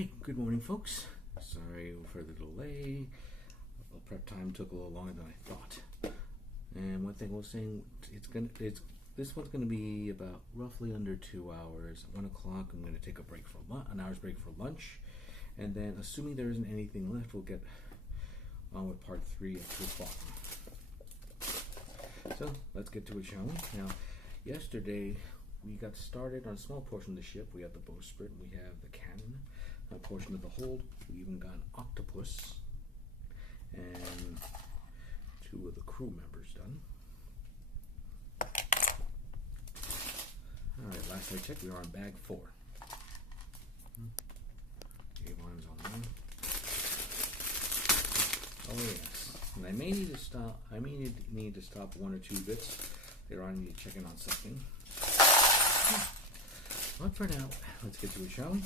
Alright, good morning folks. Sorry for the delay. Well, prep time took a little longer than I thought. And one thing I was saying, this one's gonna be about roughly under 2 hours. At 1 o'clock I'm gonna take a break for an hour's break for lunch. And then assuming there isn't anything left, we'll get on with part 3 at 2 o'clock. So let's get to it, shall we? Now, yesterday we got started on a small portion of the ship. We have the bowsprit, we have the cannon, a portion of the hold. We even got an octopus and 2 of the crew members done. Alright, last I checked, we are on bag 4. Avon's on one. Oh yes, and I may need to stop. I may need to stop 1 or 2 bits. Later on, I need to check in on something. But for now, let's get to it, shall we?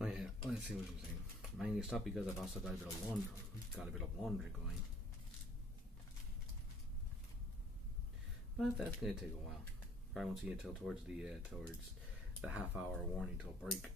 Oh yeah, let's see what I'm saying. I might need to stop because I've also got a bit of laundry going. But that's gonna take a while. Probably won't see it until towards the half-hour warning till break.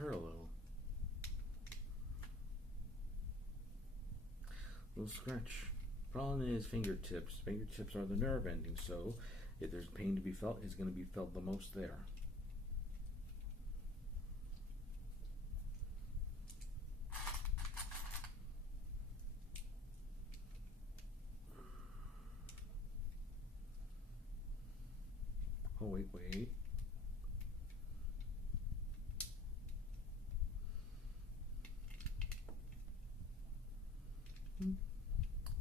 hurt a little. Little scratch. Problem is fingertips. Fingertips are the nerve ending, so if there's pain to be felt, it's going to be felt the most there. Oh, wait.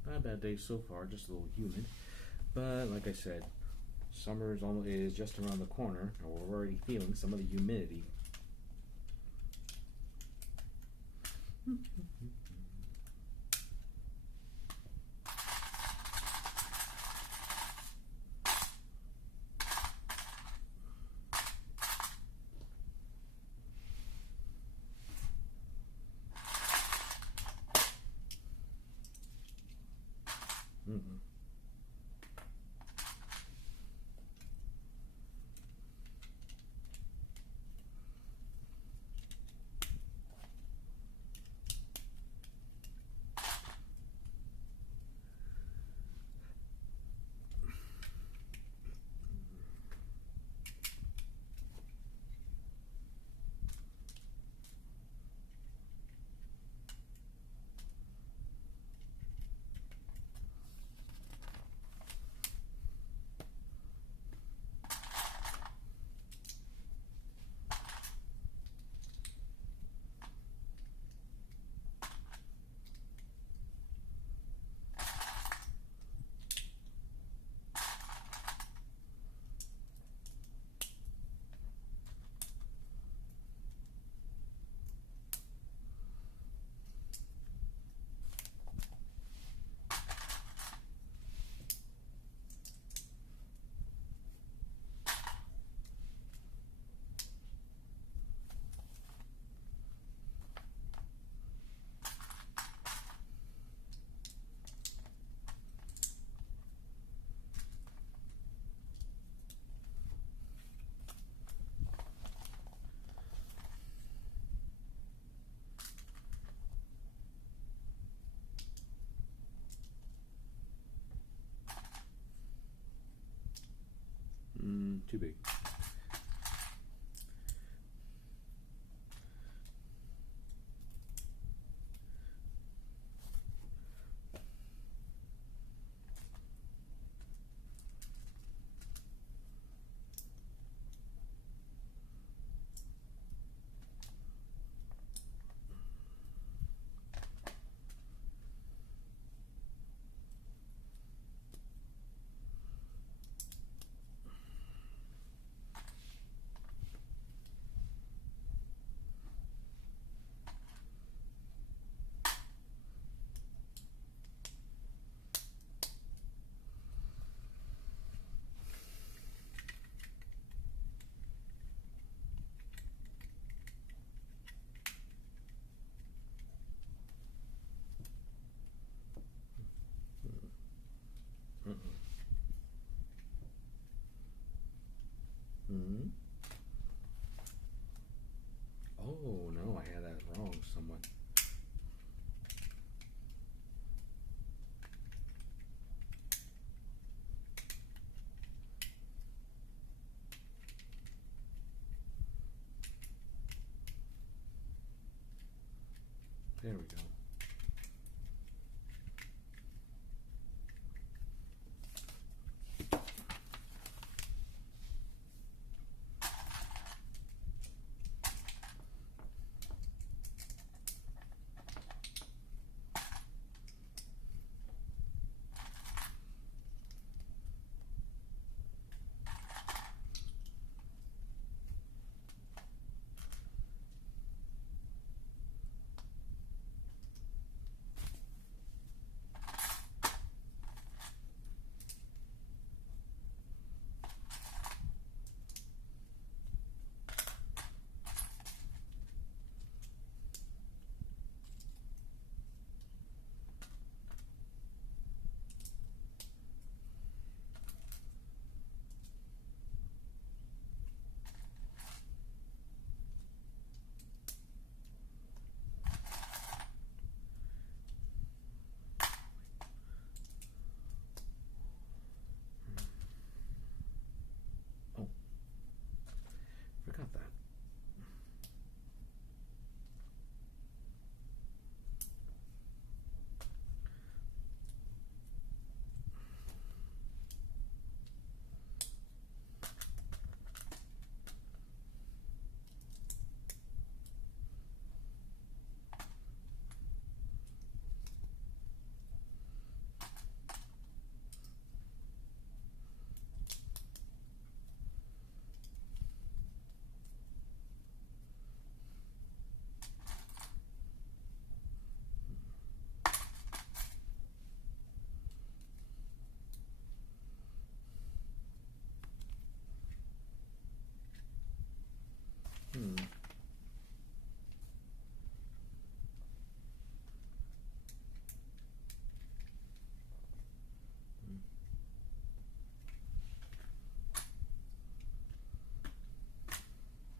Not a bad day so far, just a little humid. But like I said, summer is just around the corner, and we're already feeling some of the humidity. Too big. Oh no, I had that wrong somewhat. There we go.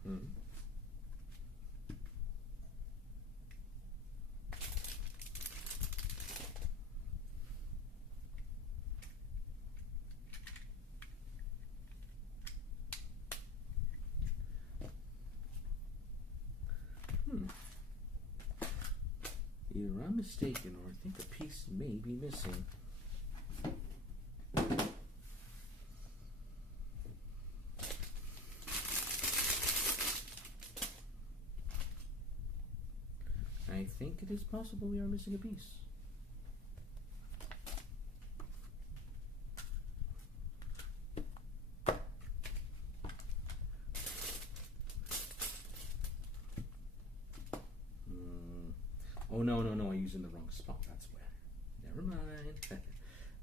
Mm. Either I'm mistaken or I think a piece may be missing. I think it is possible we are missing a piece. Oh, no, I used in the wrong spot. That's where. Never mind.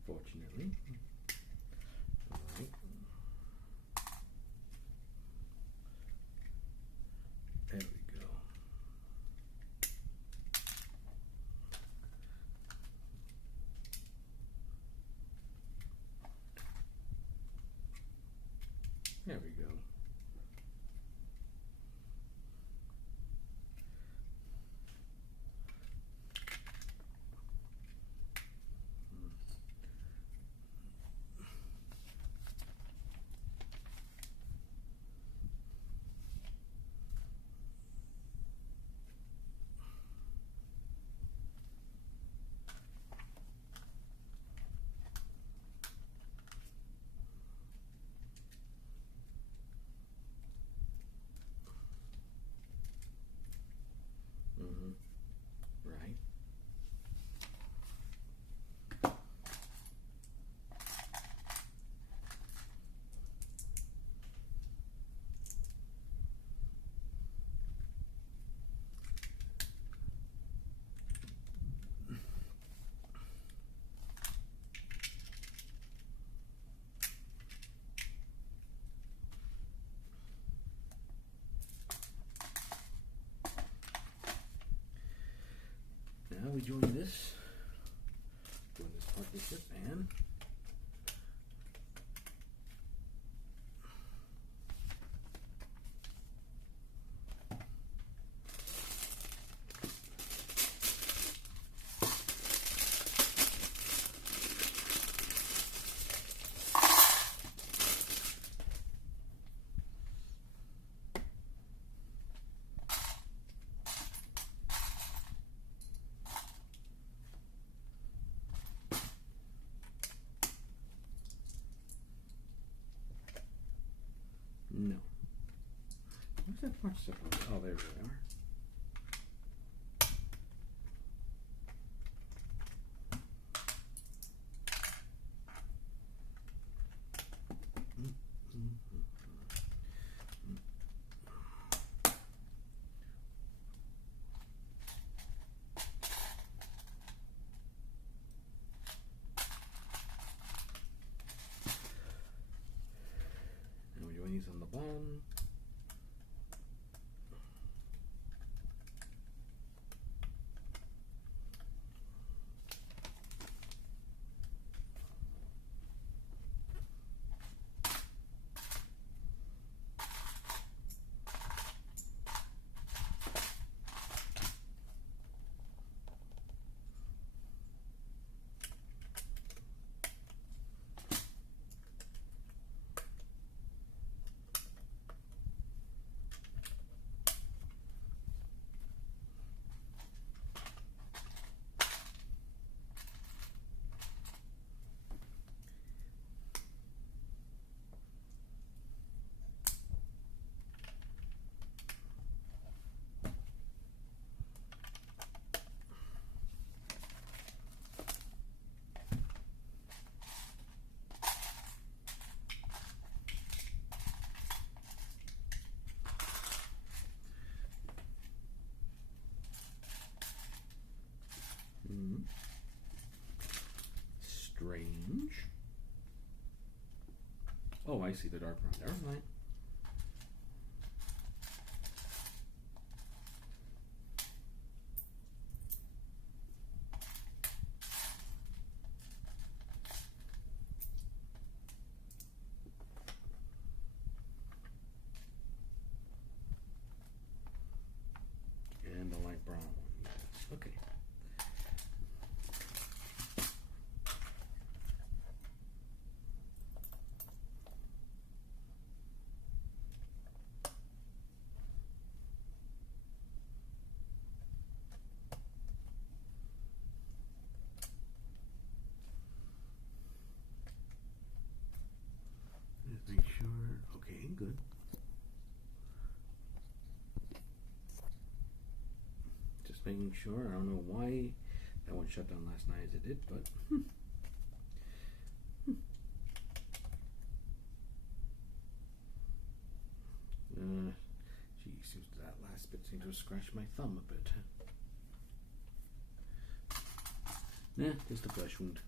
Fortunately. All right. There we go. There we go. Right. Now we join this partnership and no. Where's that part supposed? Oh, there we are. And we're doing these on the bottom. Strange. Oh, I see the dark brown. Never mind. brown one, yes. Okay. Just make sure. Okay, good. Just making sure. I don't know why that one shut down last night as it did, but geez, that last bit seemed to have scratched my thumb a bit. Nah, just a flesh wound.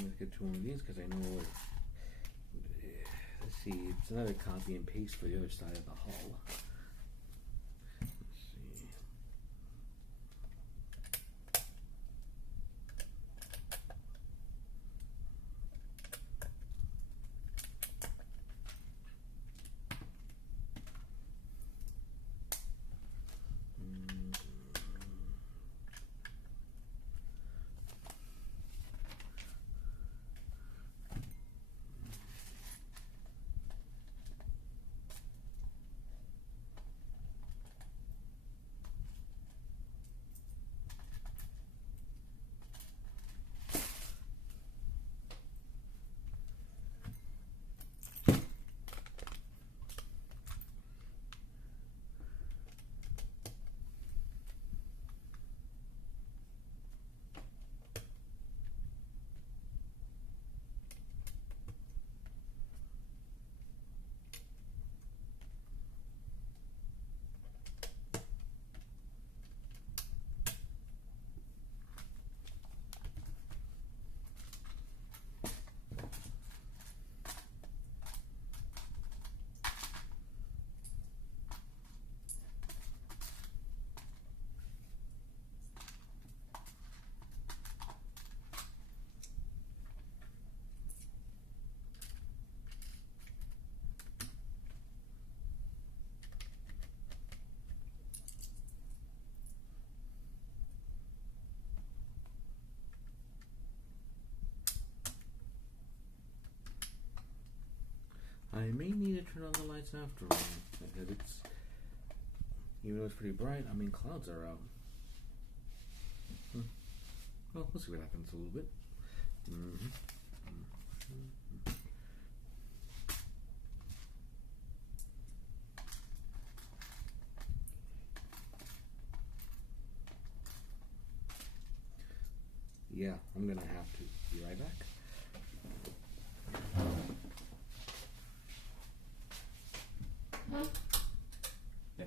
Let's get to one of these because I know what. Let's see, it's another copy and paste for the other side of the hull. Let's see. I may need to turn on the lights after all, because it's, even though it's pretty bright, I mean, clouds are out. Well, we'll see what happens a little bit. Yeah, I'm gonna have to. Be right back. Yeah.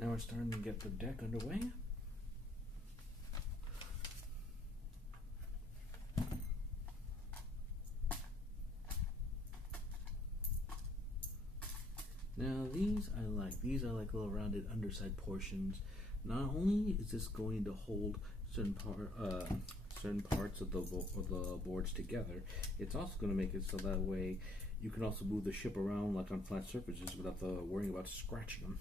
Now we're starting to get the deck underway. Now these I like. These are like little rounded underside portions. Not only is this going to hold certain parts of the boards together, it's also going to make it so that way you can also move the ship around like on flat surfaces without worrying about scratching them.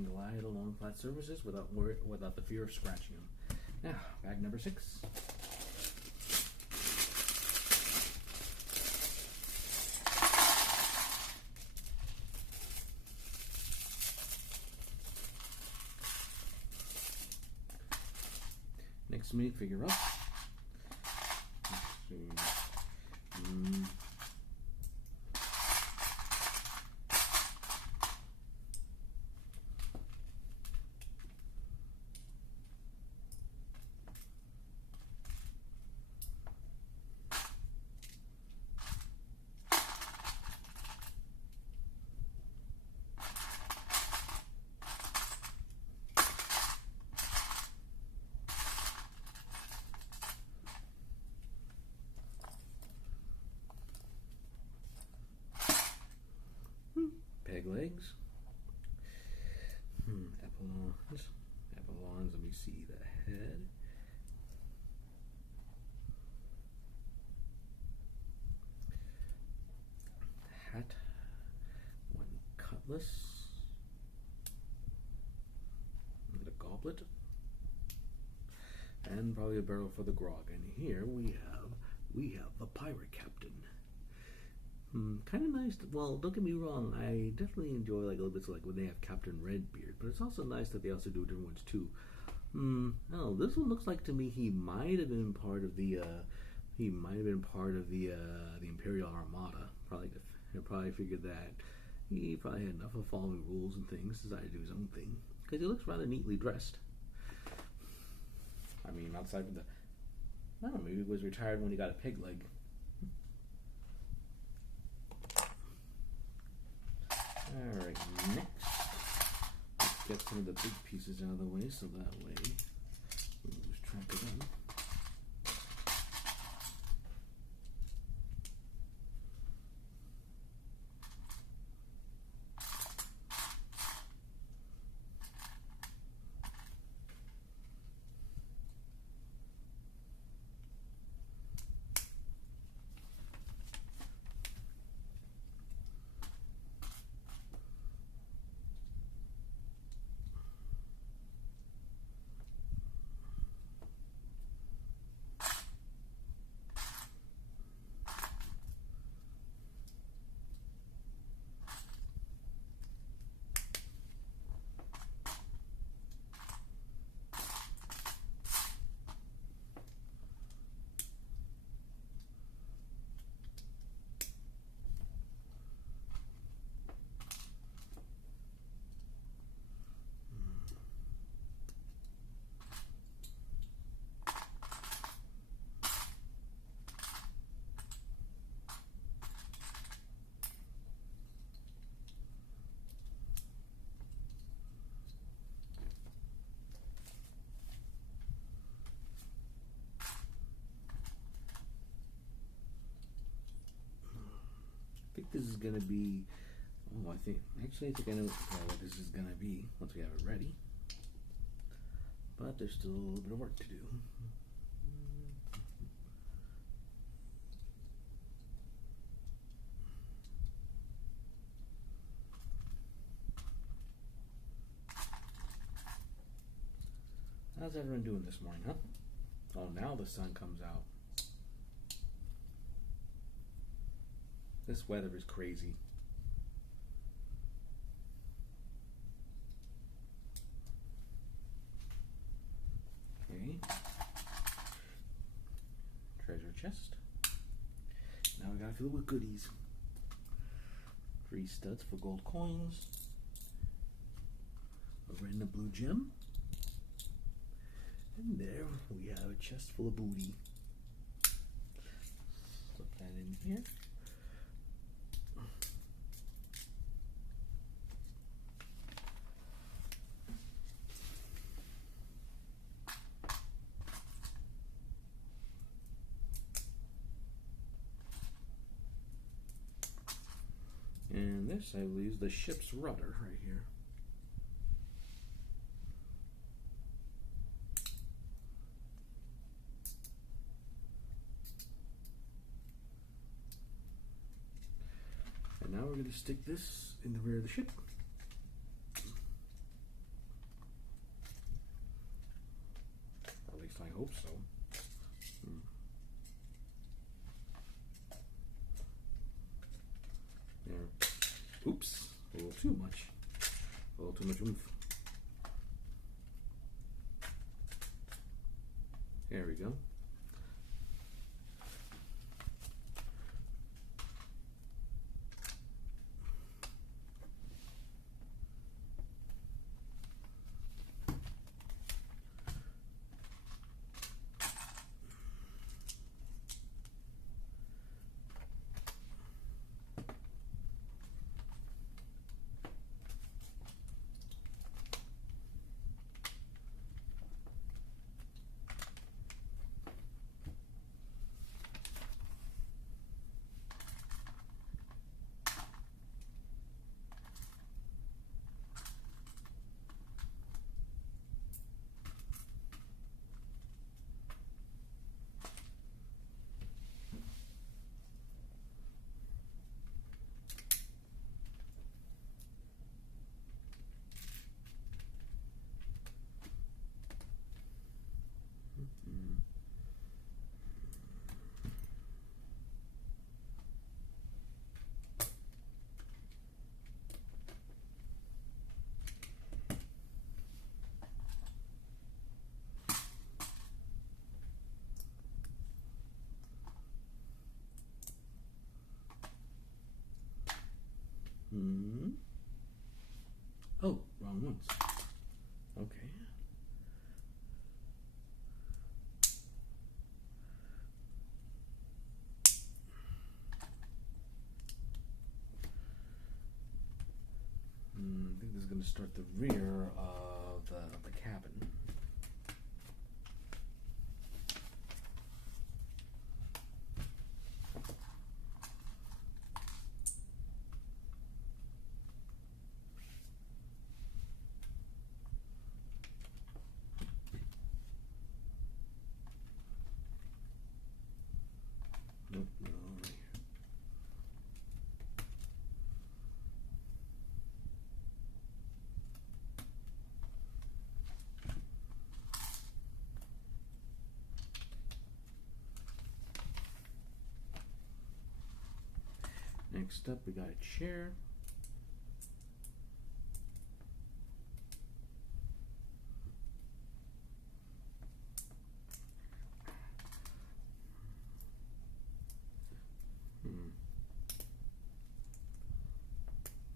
can glide along flat surfaces without the fear of scratching them. Now, bag number 6. Next minute figure up. Peg legs. Epaulons. Epaulons, let me see the head. Hat. One cutlass. And a goblet. And probably a barrel for the grog. And here we have the pirate captain. Kind of nice. Well, don't get me wrong. I definitely enjoy like a little bit like when they have Captain Redbeard, but it's also nice that they also do different ones too. Oh, this one looks like to me he might have been part of the Imperial Armada. Probably figured that he probably had enough of following rules and things, decided to do his own thing because he looks rather neatly dressed. I mean, outside of I don't know, maybe he was retired when he got a pig leg. Alright, next, let's get some of the big pieces out of the way so that way we lose track of them. I think this is going to be, I think I know what this is going to be once we have it ready. But there's still a little bit of work to do. How's everyone doing this morning, huh? Oh, now the sun comes out. This weather is crazy. Okay. Treasure chest. Now we gotta fill it with goodies. 3 studs for gold coins. A red and a blue gem. And there we have a chest full of booty. Slip that in here. And this, I believe, is the ship's rudder right here. And now we're going to stick this in the rear of the ship. I hope so. There. Oops, a little too much. A little too much oomph. There we go. Oh, wrong ones. Okay. I think this is going to start the rear of the cabin. Nope, no, right here. Next up, we got a chair.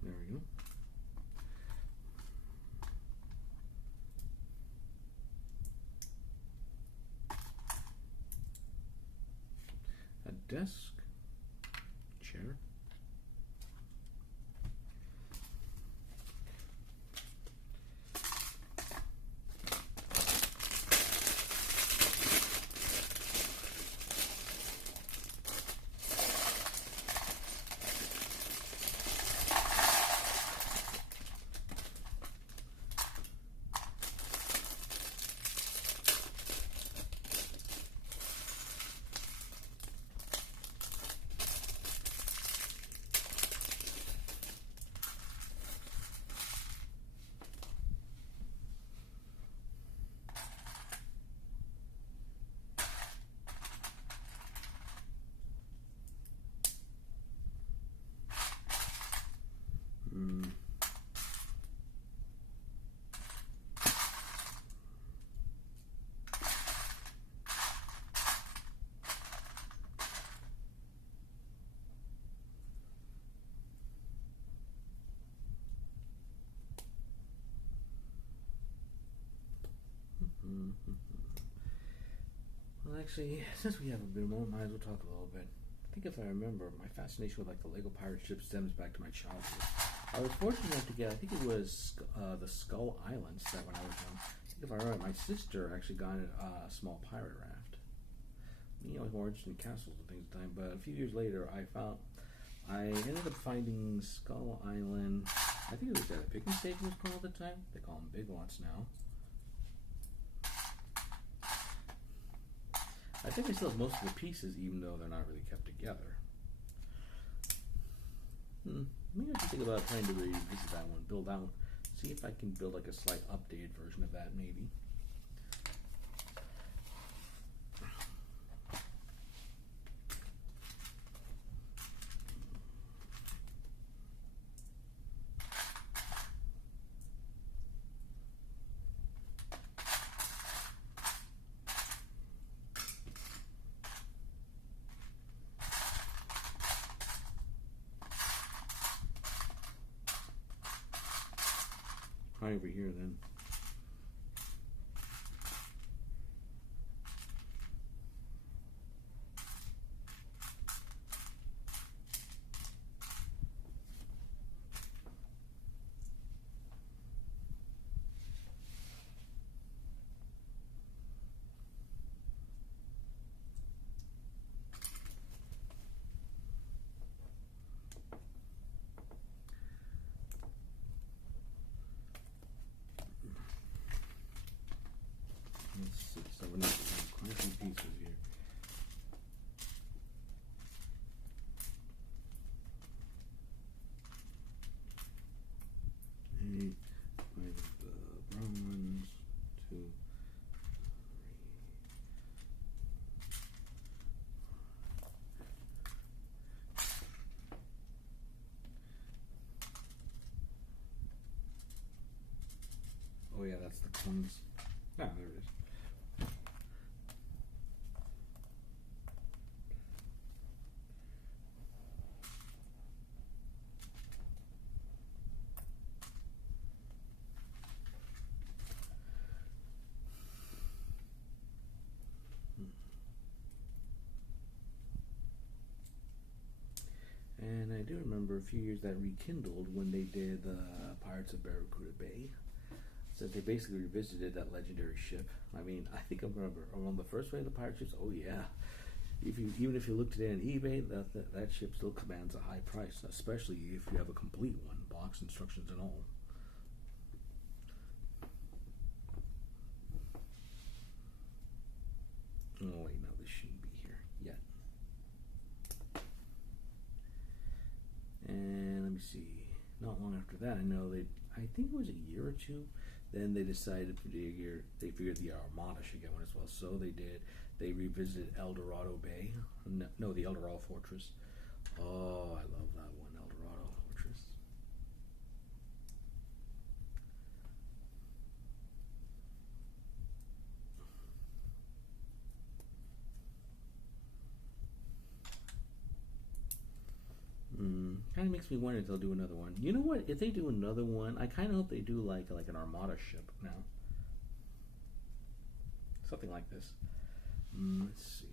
There we go. A desk, chair. Well, actually, since we have a bit more, might as well talk a little bit. I think if I remember, my fascination with like the Lego pirate ship stems back to my childhood. I was fortunate enough to get, I think it was the Skull Island set when I was young. I think if I remember, my sister actually got a small pirate raft. You know, I was more interested in castles and things at the time, but a few years later, I ended up finding Skull Island. I think it was at a picnic station was called at the time. They call them Big Lots now. I think I still have most of the pieces, even though they're not really kept together. Maybe I should think about trying to revisit that one, build that one. See if I can build like a slight updated version of that, maybe. try over here then. Let's see, so we're not quite a few pieces here. Eight, five of the brown ones, 2, 3. Oh yeah, that's the coins. Ah, there it is. And I do remember a few years that rekindled when they did Pirates of Barracuda Bay. So they basically revisited that legendary ship. I mean, I think I remember on the first wave of the pirate ships. Oh yeah, even if you look today on eBay, that ship still commands a high price, especially if you have a complete one, box instructions and all. Oh wait, no, this shouldn't be here yet. And let me see. Not long after that, I think it was a year or two. Then they decided they figured the Armada should get one as well. So they did. They revisited El Dorado Bay. No, the El Dorado Fortress. Oh, I love that one, El Dorado Fortress. Kind of makes me wonder if they'll do another one. You know what? If they do another one, I kind of hope they do like an Armada ship now. Something like this. Let's see.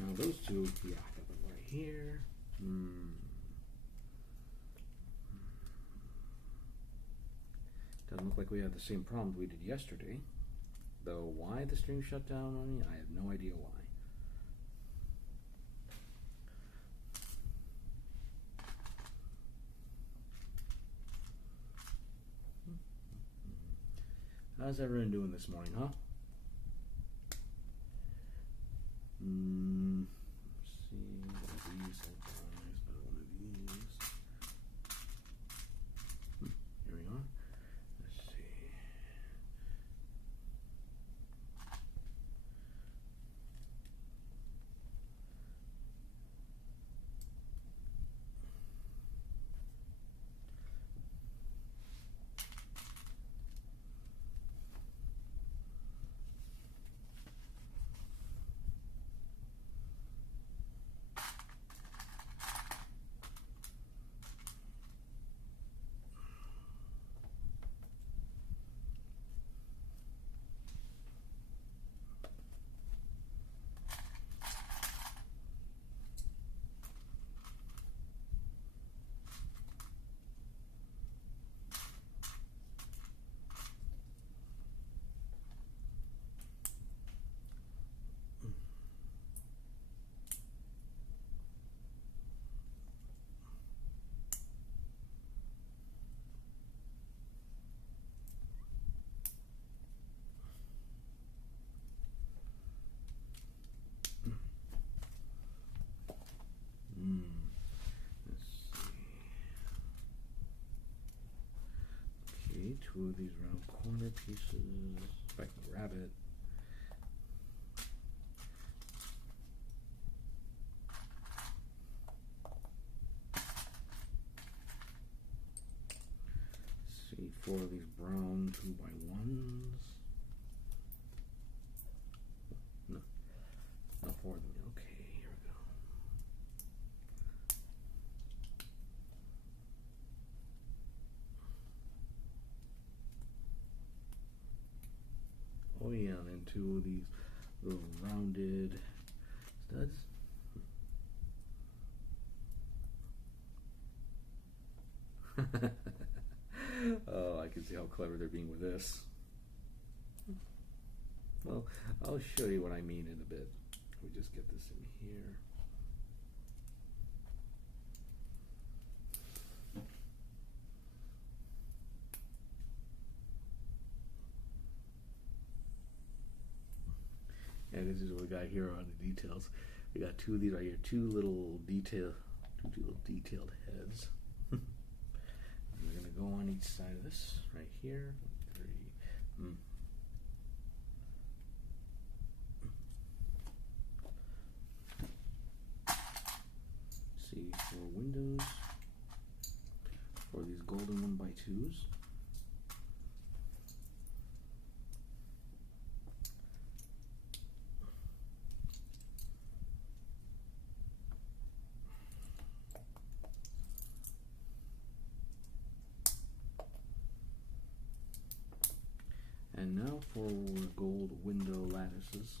Now those two, yeah, I got them right here. Doesn't look like we have the same problems we did yesterday. Though why the stream shut down on me, I have no idea why. How's everyone doing this morning, huh? Let's see, one of these, another one of these. Here we are. Let's see. two of these round corner pieces, if I can grab it. See, four of these brown 2x1s. No, not four of them. Okay, here we go. Oh yeah, and then two of these little rounded studs. Oh, I can see how clever they're being with this. Well, I'll show you what I mean in a bit. Let me just get this in here. And this is what we got here on the details. We got two of these right here, two little detailed heads. We're gonna go on each side of this right here. 3. See, 4 windows for these golden 1x2s. And now for gold window lattices.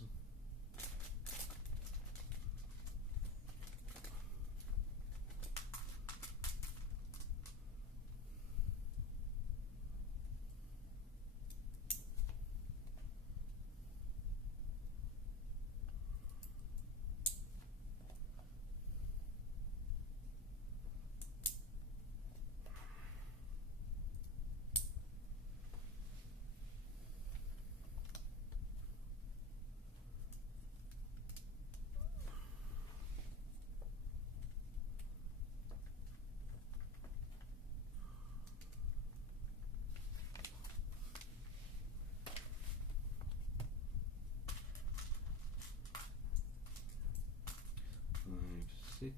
Six,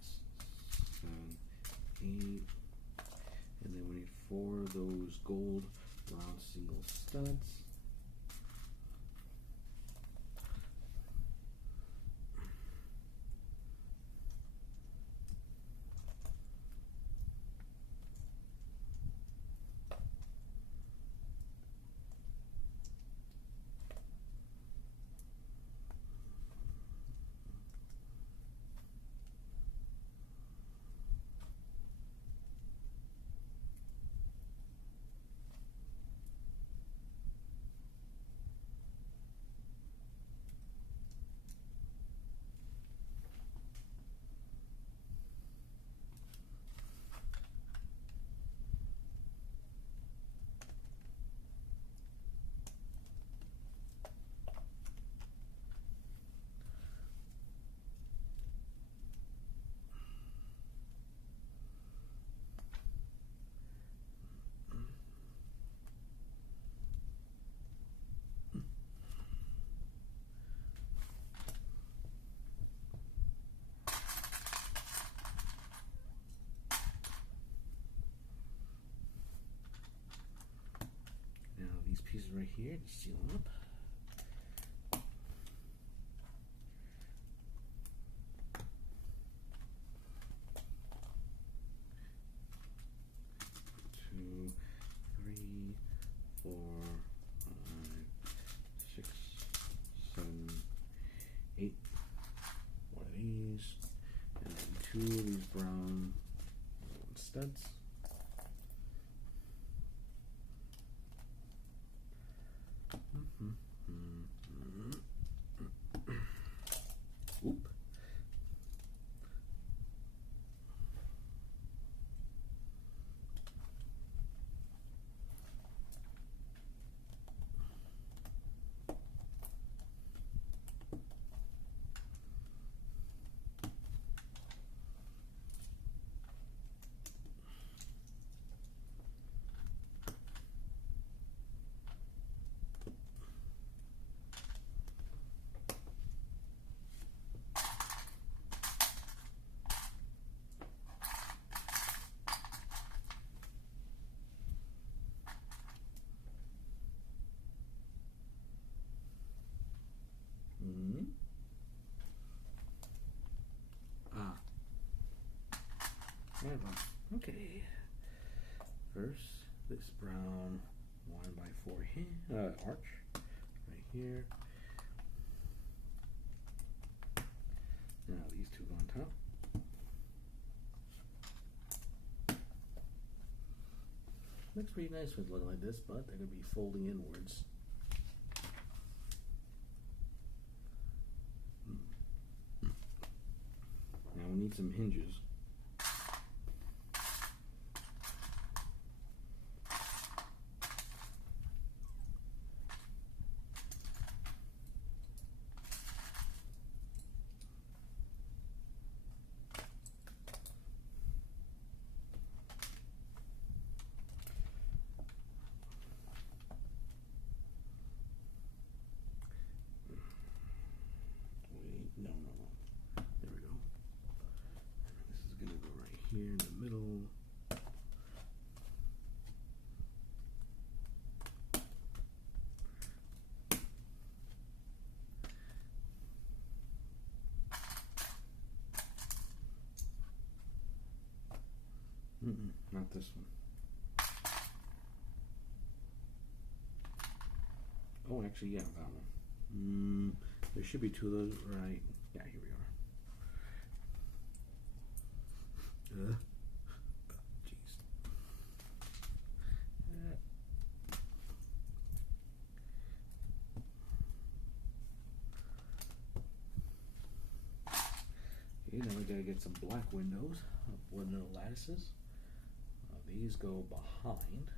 7, 8, and then we need 4 of those gold round single studs. Pieces right here to seal them up. Two, 3, 4, 5, 6, 7, 8. One of these, and then 2 of these brown studs. Oop. Okay. First, this brown 1x4 arch right here. Now these two go on top. Looks pretty nice with looking like this, but they're going to be folding inwards. Now we need some hinges. No. There we go. This is going to go right here in the middle. Not this one. Oh, actually, yeah, that one. There should be two of those, right? Yeah, here we are. Jeez. Okay, now we gotta get some black windows, window lattices. These go behind.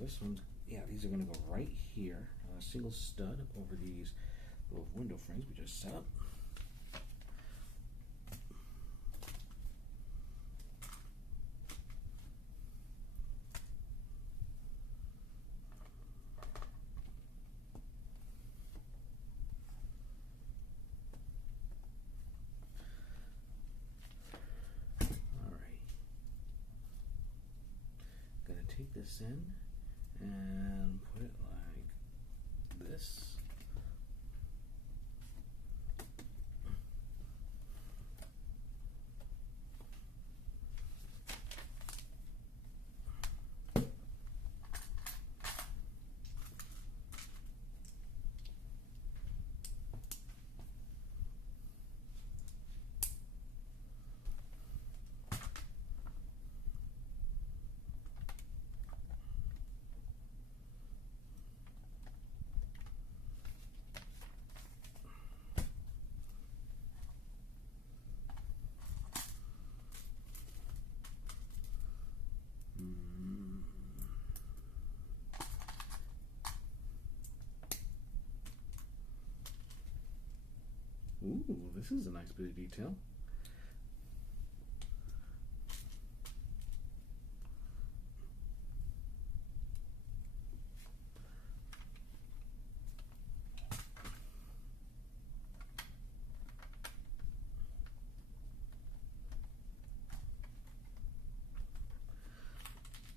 This one's, yeah, these are going to go right here. A single stud over these little window frames we just set up. All right. Gonna take this in and put it like this. Ooh, this is a nice bit of detail.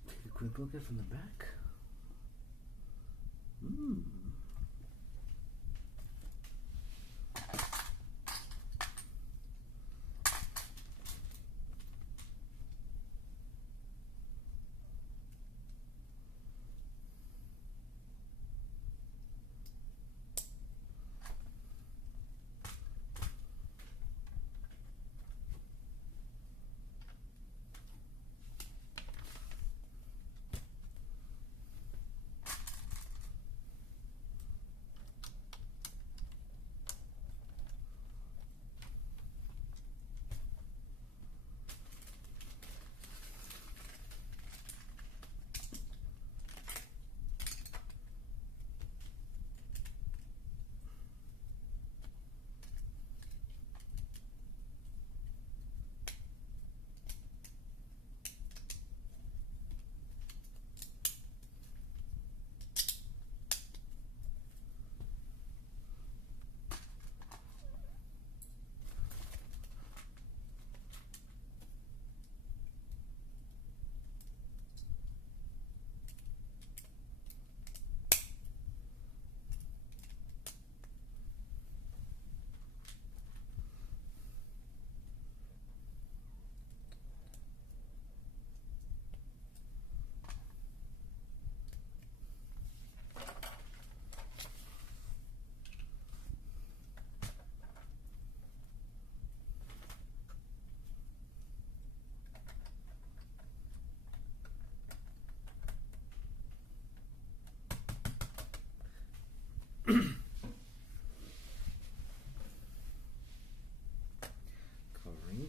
Take a quick look at it from the back.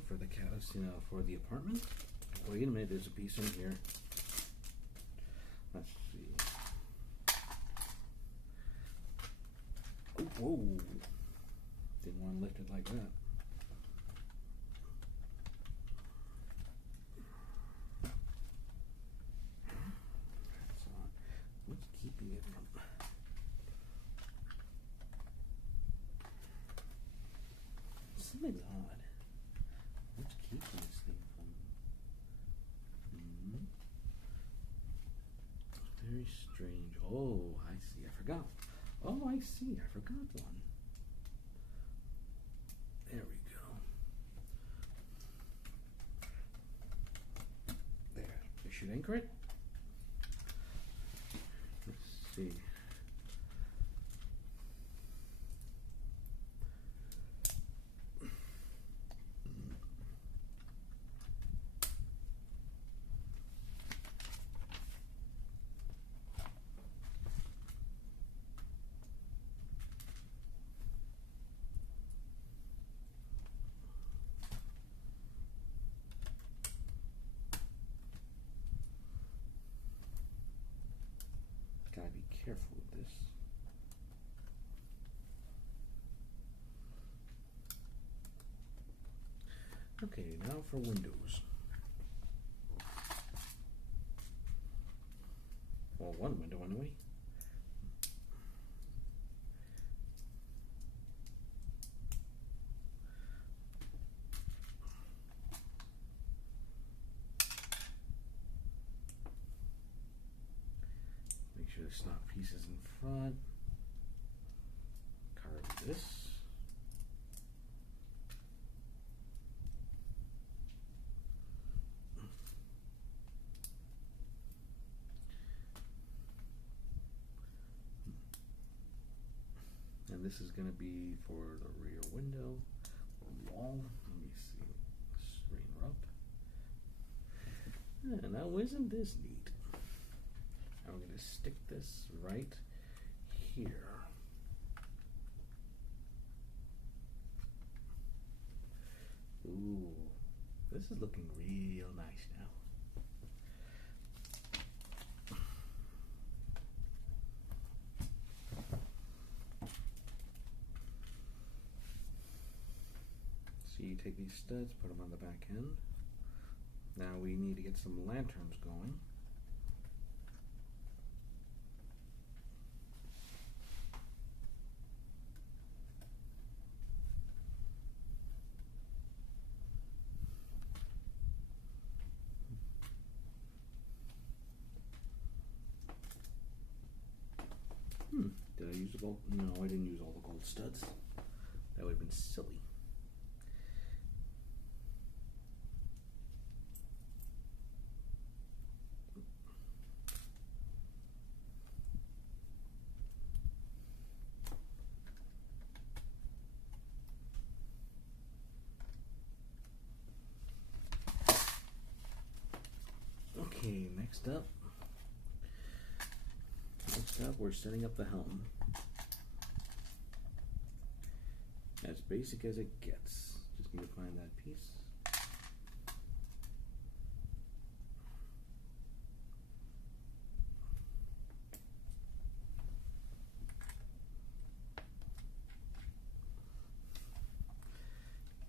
for the house, for the apartment. Wait a minute, there's a piece in here. Let's see. Oh, whoa! Didn't want to lift it like that. So, what's keeping it from? Something's odd. What's keeping this thing from? Very strange. Oh, I see. I forgot. Oh, I see. I forgot one. There we go. There. We should anchor it. Let's see. Gotta be careful with this. Okay, now for windows. Well, one window anyway. Make sure there's not pieces in front. Carve this. And this is going to be for the rear window or wall. Let me see. Screen her up. And now isn't this neat? I'm going to stick this right here. Ooh, this is looking real nice now. So you take these studs, put them on the back end. Now we need to get some lanterns going. Did I use the gold? No, I didn't use all the gold studs. That would have been silly. Okay, next up, we're setting up the helm. As basic as it gets. Just need to find that piece.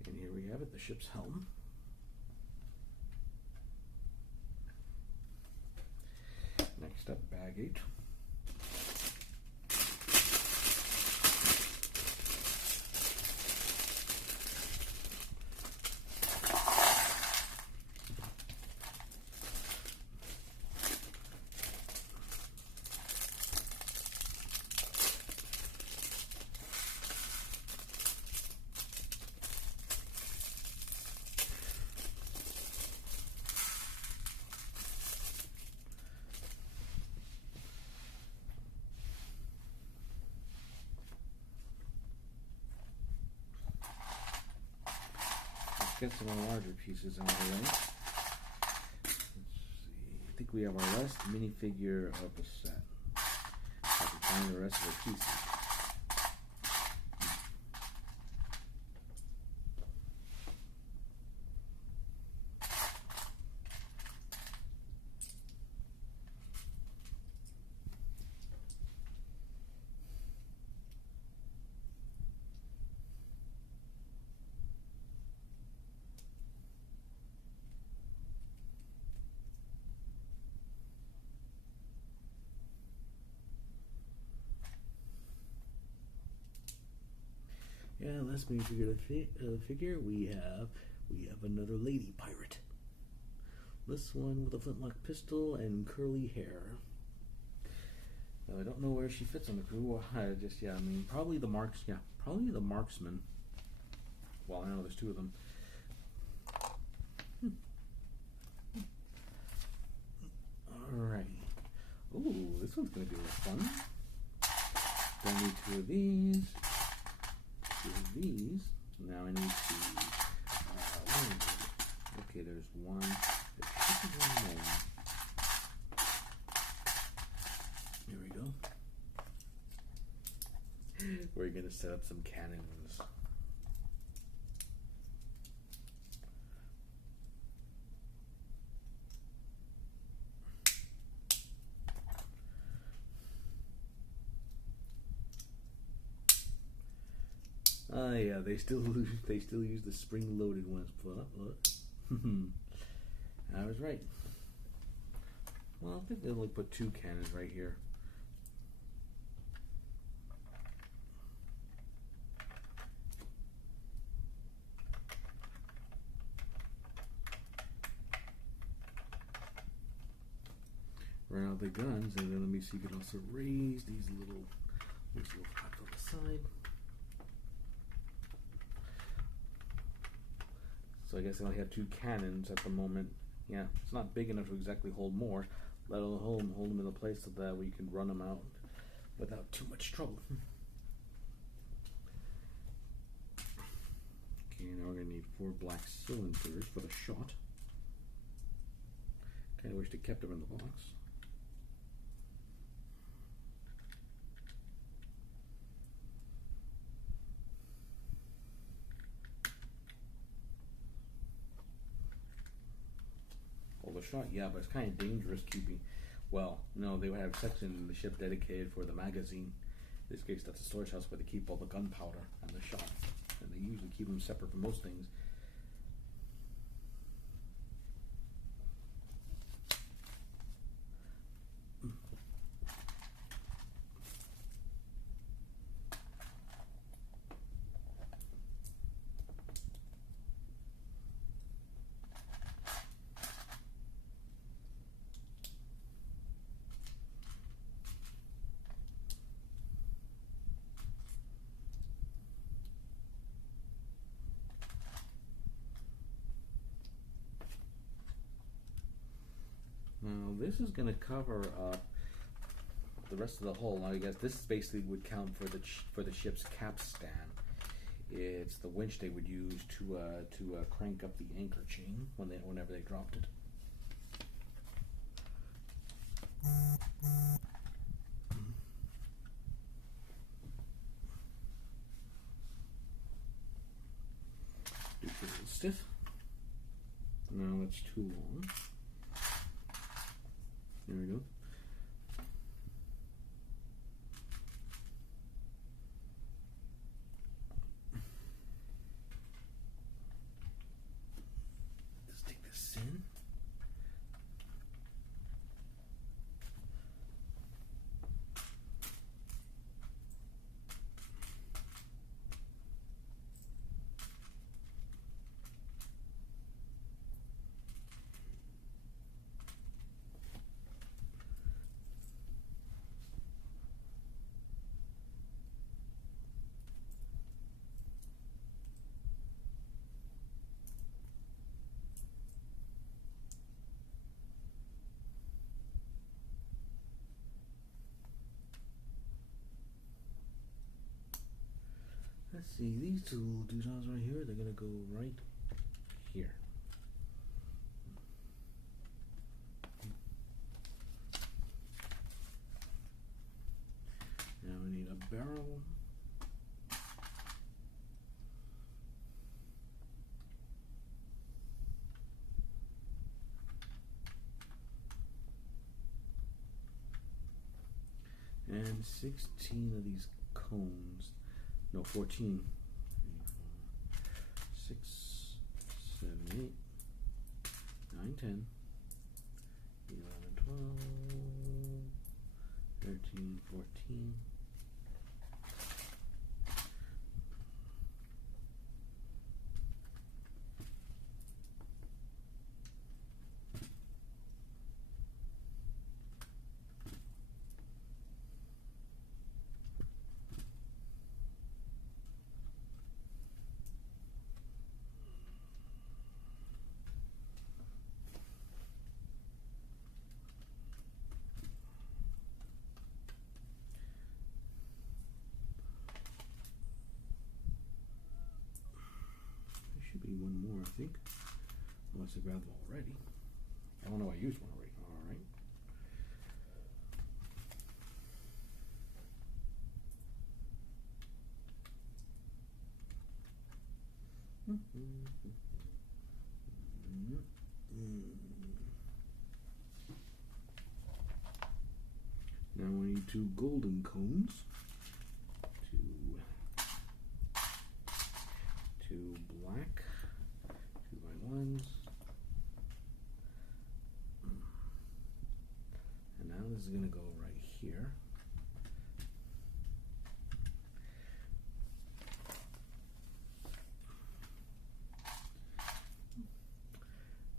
And here we have it, the ship's helm. Next up, baggage. Get some larger pieces out of the way. Let's see. I think we have our last minifigure of the set. Have to find the rest of the pieces. And let's me figure we have another lady pirate. This one with a flintlock pistol and curly hair. I don't know where she fits on the crew. Probably the marksman. Well, I know there's two of them. Alright. Ooh, this one's gonna be a little fun. Then I need two of these. Two of these. Now I need to. Okay, there's one. There should be one more. Here we go. We're gonna set up some cannons. Yeah, they still use the spring-loaded ones. I was right. Well, I think they'll only put two cannons right here. Right out the guns, and then let me see. You can also raise these little flaps on the side. So I guess I only have two cannons at the moment. Yeah, it's not big enough to exactly hold more, let alone hold them in a place so that we can run them out without too much trouble. Okay, now we're going to need 4 black cylinders for the shot. Kind of wish they kept them in the box. The shot, yeah, but it's kind of dangerous keeping. Well, no, they would have a section in the ship dedicated for the magazine. In this case, that's a storage house where they keep all the gunpowder and the shot, and they usually keep them separate from most things. Now this is going to cover up the rest of the hull. Now I guess this basically would count for the ship's capstan. It's the winch they would use to crank up the anchor chain whenever they dropped it. Do this a little stiff. No, it's too long. There we go. Let's take this in. Let's see, these two little doodads right here, they're going to go right here. Now we need a barrel. And 16 of these cones. No, 14. 6, 7, 8, 9, 10, 11, 12, 13, 14. be one more, I think. Unless I grabbed them already. Oh no, I used one already. Alright. Now we need 2 golden cones. Two black, 2x1s. And now this is going to go right here.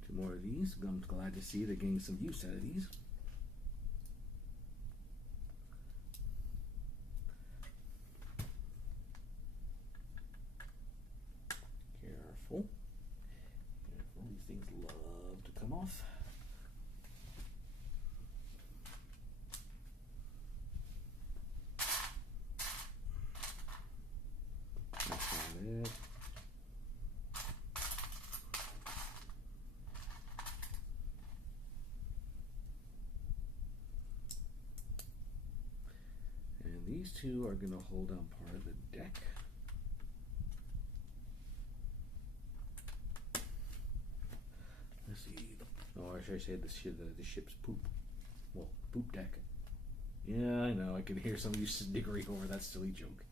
Two more of these. I'm glad to see they're getting some use out of these. Careful. Careful. These things love to come off. That's about it. And these two are going to hold down part of the deck. Let's see. Oh, or should I say the ship's poop? Well, poop deck. Yeah, I know. I can hear some of you sniggering over that silly joke.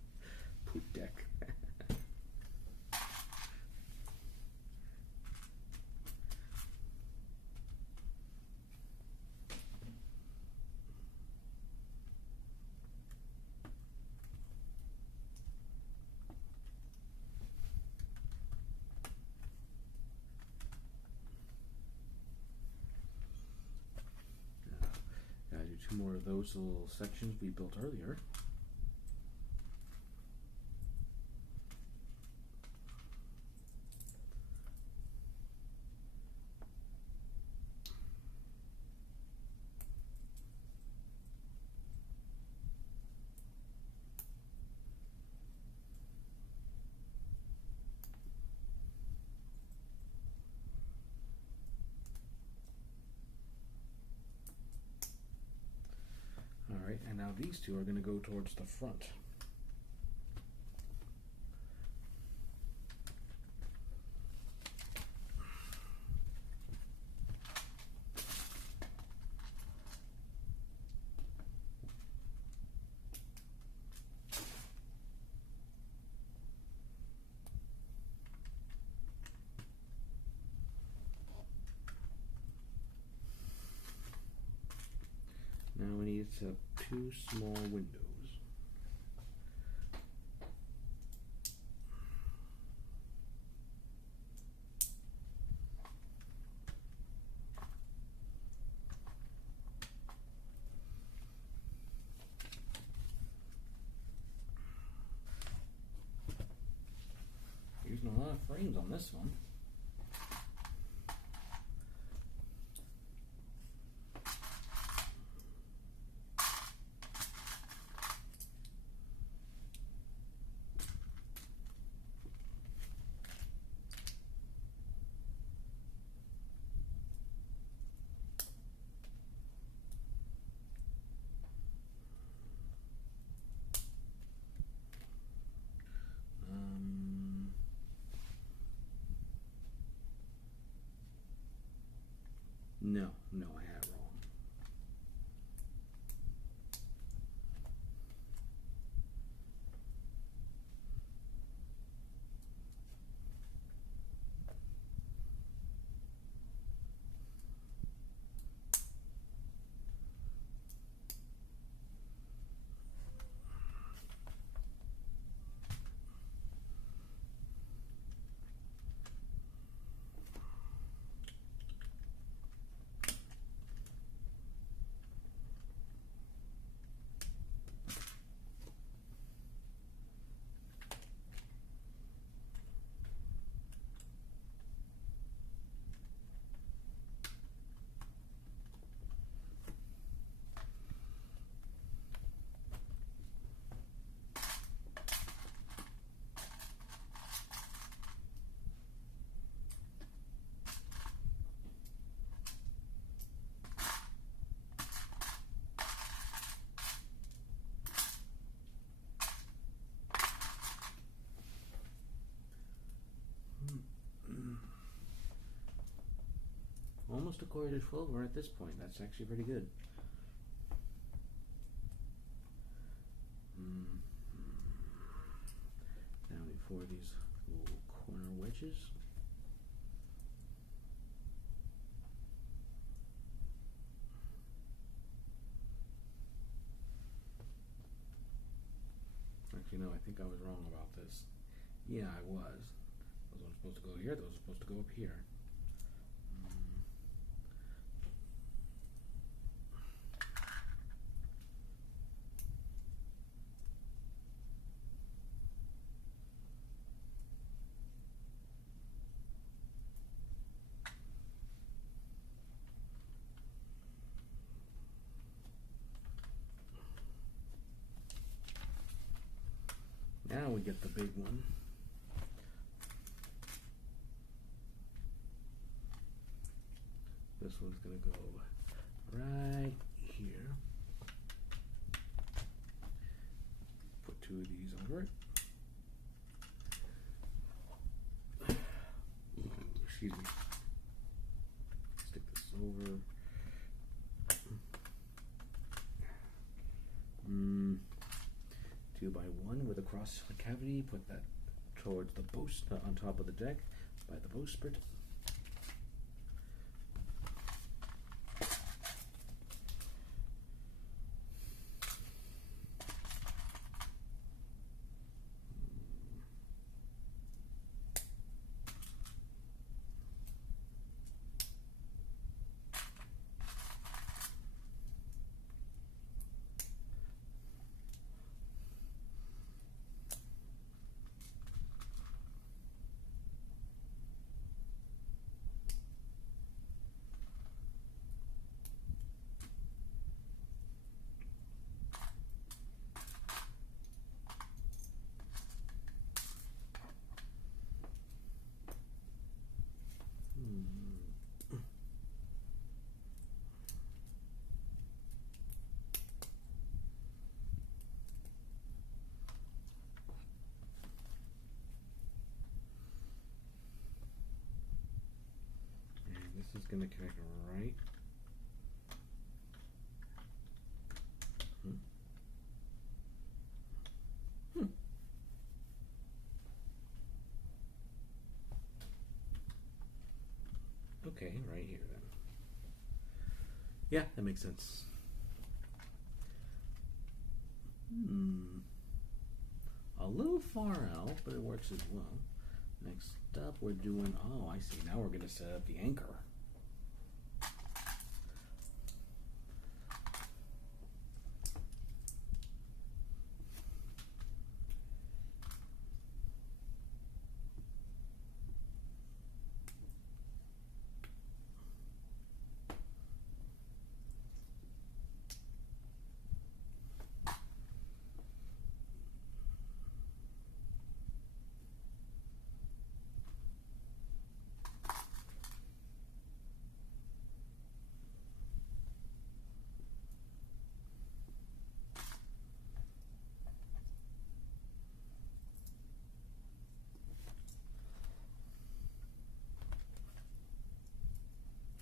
Poop deck. Gotta do 2 more of those little sections we built earlier. Alright, and now these two are going to go towards the front. Now we need to have 2 small windows. Using a lot of frames on this one. No, I had it wrong. Almost a quarter to 12. We're at this point. That's actually pretty good. Now before these little corner wedges. Actually, no, I think I was wrong about this. Yeah, I was. Those ones supposed to go here. Those are supposed to go up here. Now we get the big one. This one's going to go right here. Put two of these over it. Excuse me. Stick this over. 2x1 with a cross cavity. Put that towards the on top of the deck by the bowsprit. This is going to connect right. Okay, right here then. Yeah, that makes sense. A little far out, but it works as well. Next up, we're doing, oh, I see. Now we're going to set up the anchor.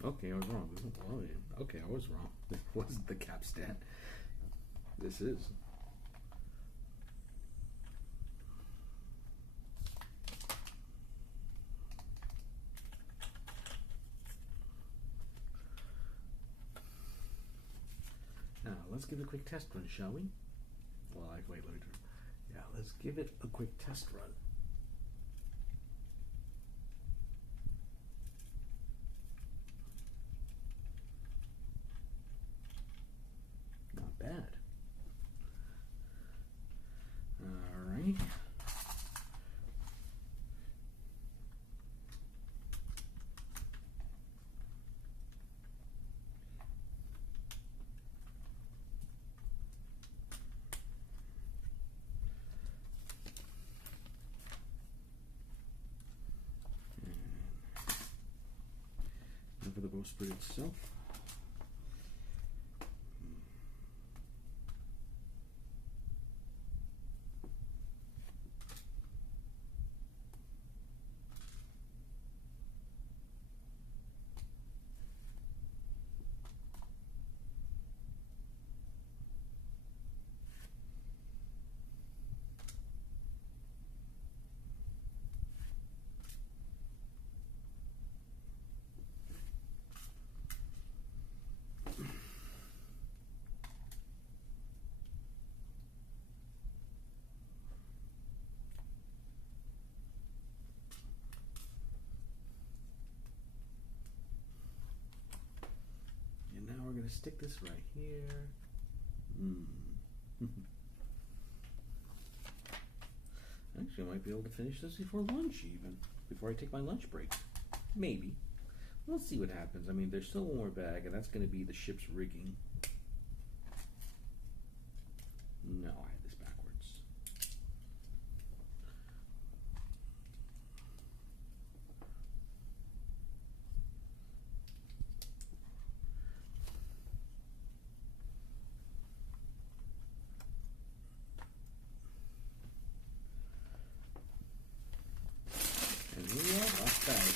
Okay, I was wrong. Okay, I was wrong. It wasn't the capstan. This is. Now, let's give it a quick test run, shall we? Well, wait, let me do it. Yeah, let's give it a quick test run. Not bad. All right. For the bowsprit itself. stick this right here. Actually, I might be able to finish this before lunch, even before I take my lunch break. Maybe. We'll see what happens. I mean, there's still one more bag, and that's going to be the ship's rigging. No, I had this backwards. And here we are, last bag.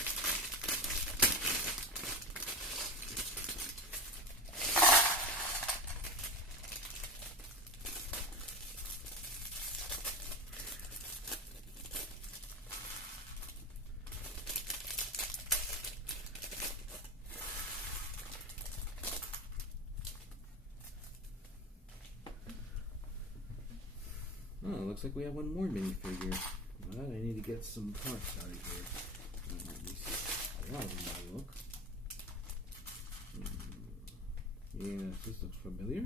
Oh, it looks like we have one more minifigure. But I need to get some parts out of here. Let me see. A lot of them might look. Yeah, this looks familiar.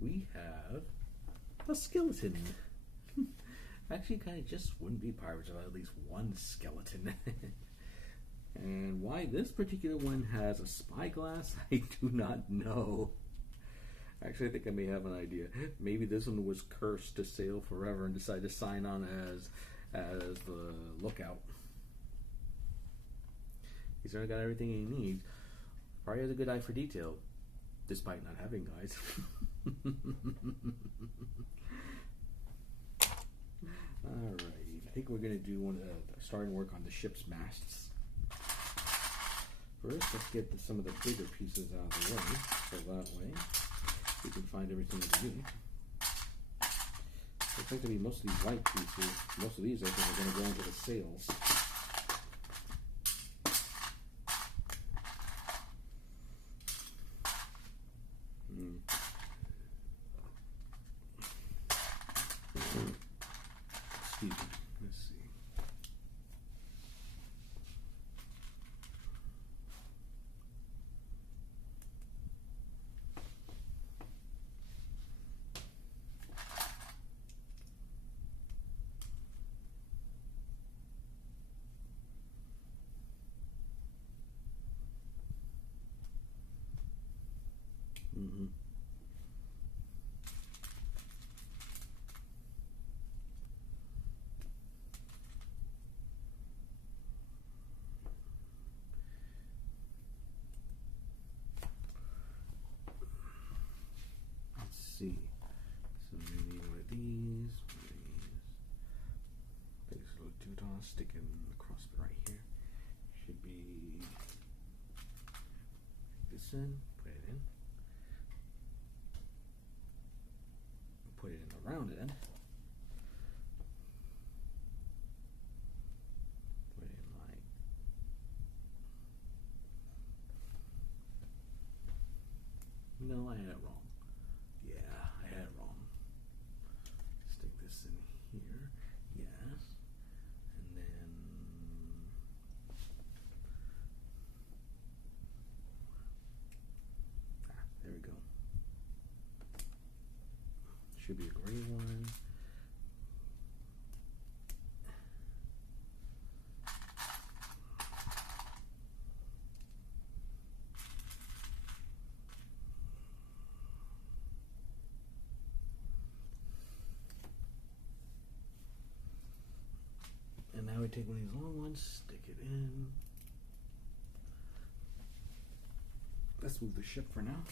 We have a skeleton. Actually, kind of just wouldn't be pirates without at least one skeleton. And why this particular one has a spyglass, I do not know. Actually, I think I may have an idea. Maybe this one was cursed to sail forever and decided to sign on as the lookout. He's certainly got everything he needs. Probably has a good eye for detail, despite not having eyes. Alrighty, I think we're going to do starting work on the ship's masts. First, let's get some of the bigger pieces out of the way, so that way we can find everything we need. Looks like to be most of these white pieces. Most of these, I think, are going to go into the sails. Excuse me. Let's see. See. So we need one of these. Take this little doodah, stick it in the crossbar right here. Should be this in, put it in. Put it in the round end. Put it in like no, I had it wrong. I had it wrong. Stick this in here, yes, and then there we go. Should be a gray one. And now we take one of these long ones, stick it in. Let's move the ship for now.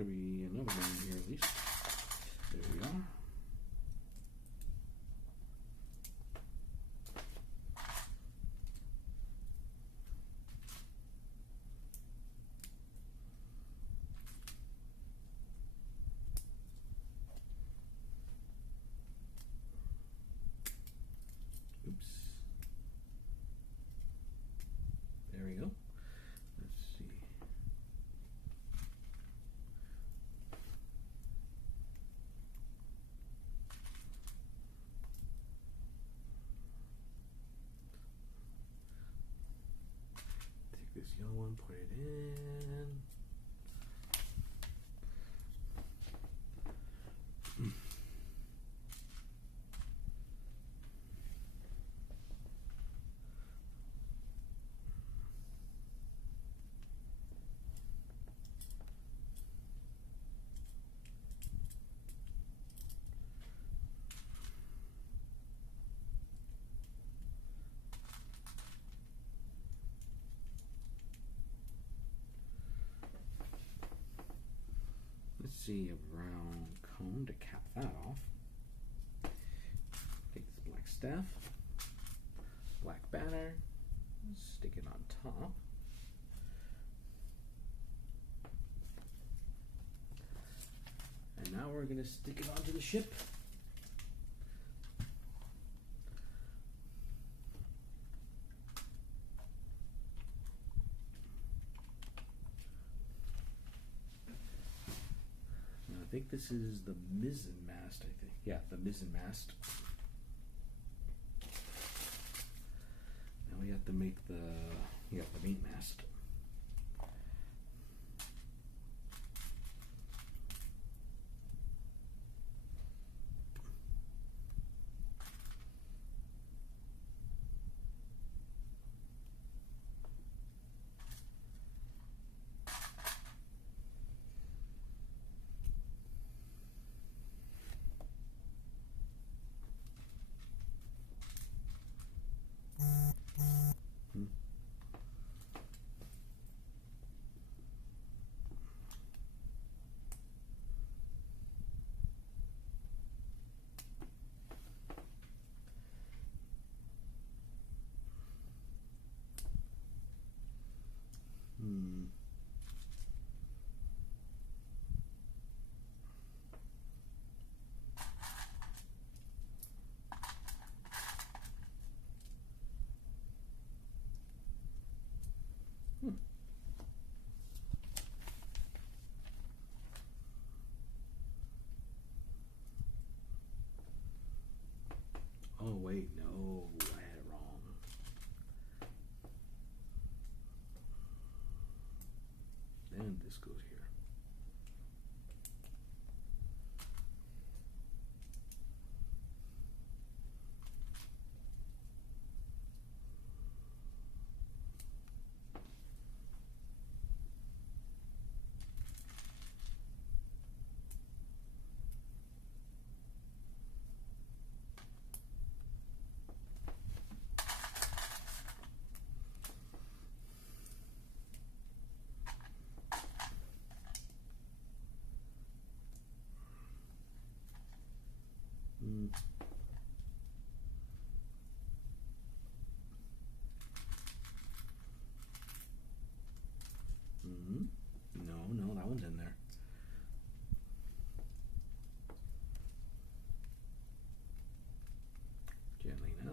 Should be another one in here at least. There we are. Oops. There we go. Let's see. Take this yellow one, put it in. Let's see, a brown cone to cap that off. Take this black staff, black banner, stick it on top. And now we're going to stick it onto the ship. I think this is the mizzen mast, I think. Yeah, the mizzen mast. Now we have to make the main mast. Oh wait, no, I had it wrong. And this goes here. No, that one's in there. Gently now.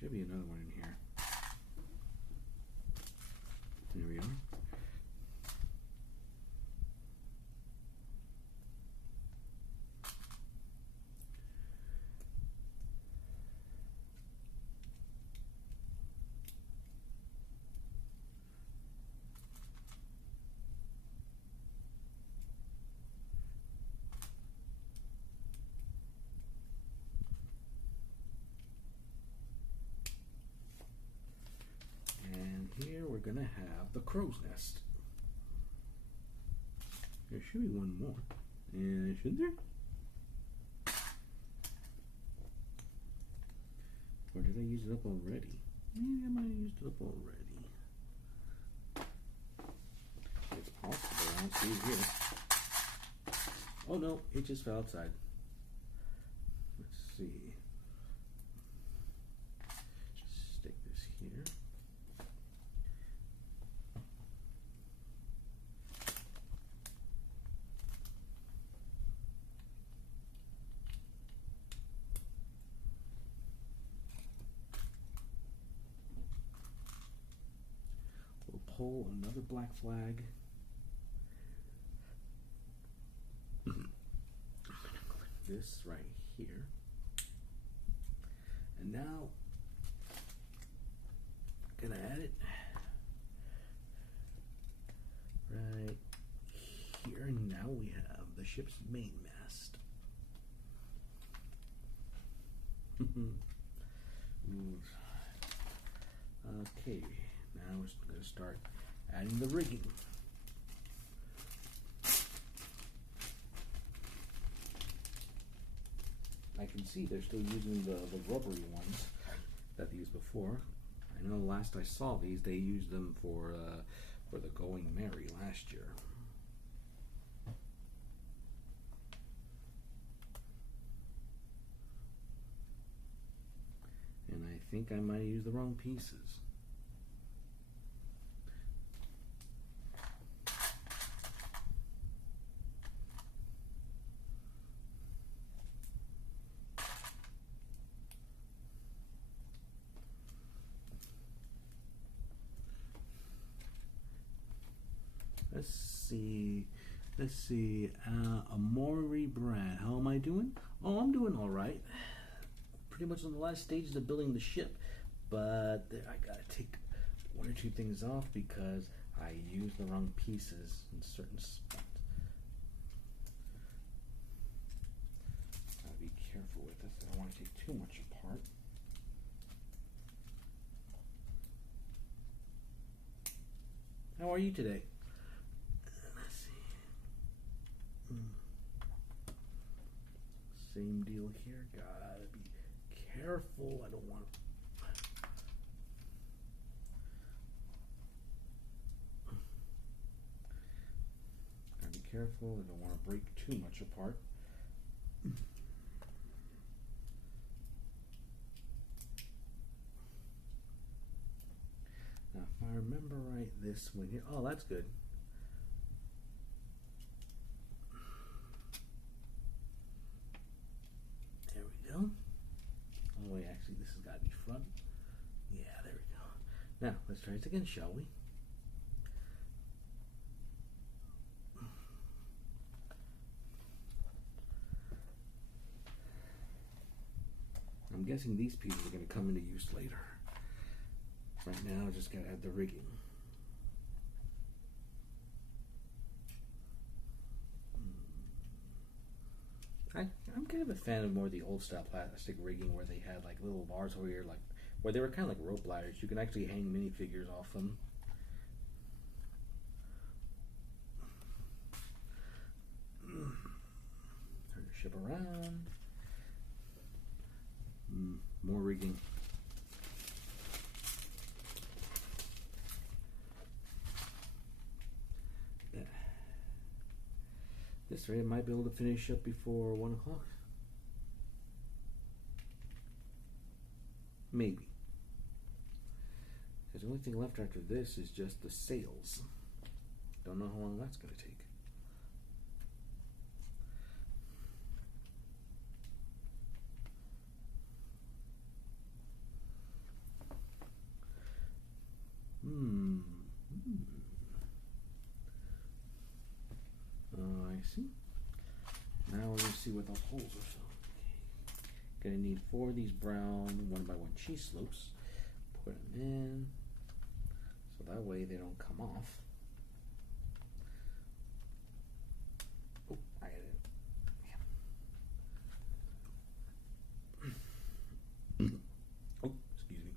Should be another one in here. There we are. have the crow's nest. There should be one more. And should there? Or did I use it up already? Maybe I might have used it up already. It's possible. I don't see it here. Oh no, it just fell outside. Let's see. Just stick this here. We'll pull another black flag. This right here, and now I'm gonna add it right here. And now we have the ship's main mast. Okay, now we're gonna start adding the rigging. I can see they're still using the rubbery ones that they used before. I know last I saw these, they used them for the Going Merry last year. And I think I might use the wrong pieces. Let's see. Amori Brad, how am I doing? Oh, I'm doing all right. Pretty much on the last stages of building the ship, but I gotta take one or two things off because I used the wrong pieces in certain spots. Gotta be careful with this. I don't want to take too much apart. How are you today? Same deal here. Gotta be careful. I don't want to. Gotta be careful. I don't want to break too much apart. Now, if I remember right, this one here. Oh, that's good. Oh wait, actually this has got to be front. Yeah, there we go. Now, let's try this again, shall we? I'm guessing these pieces are going to come into use later. Right now, I just got to add the rigging. I'm kind of a fan of more of the old style plastic rigging where they had like little bars over here, like where they were kind of like rope ladders. You can actually hang minifigures off them. Turn the ship around. More rigging. This rate I might be able to finish up before 1 o'clock. Maybe. Because the only thing left after this is just the sails. Don't know how long that's going to take. I see. Now we're going to see what those holes are. So, going to need 4 of these brown 1x1 cheese slopes. Put them in so that way they don't come off. Oh, I got it. Yeah. Oh, excuse me.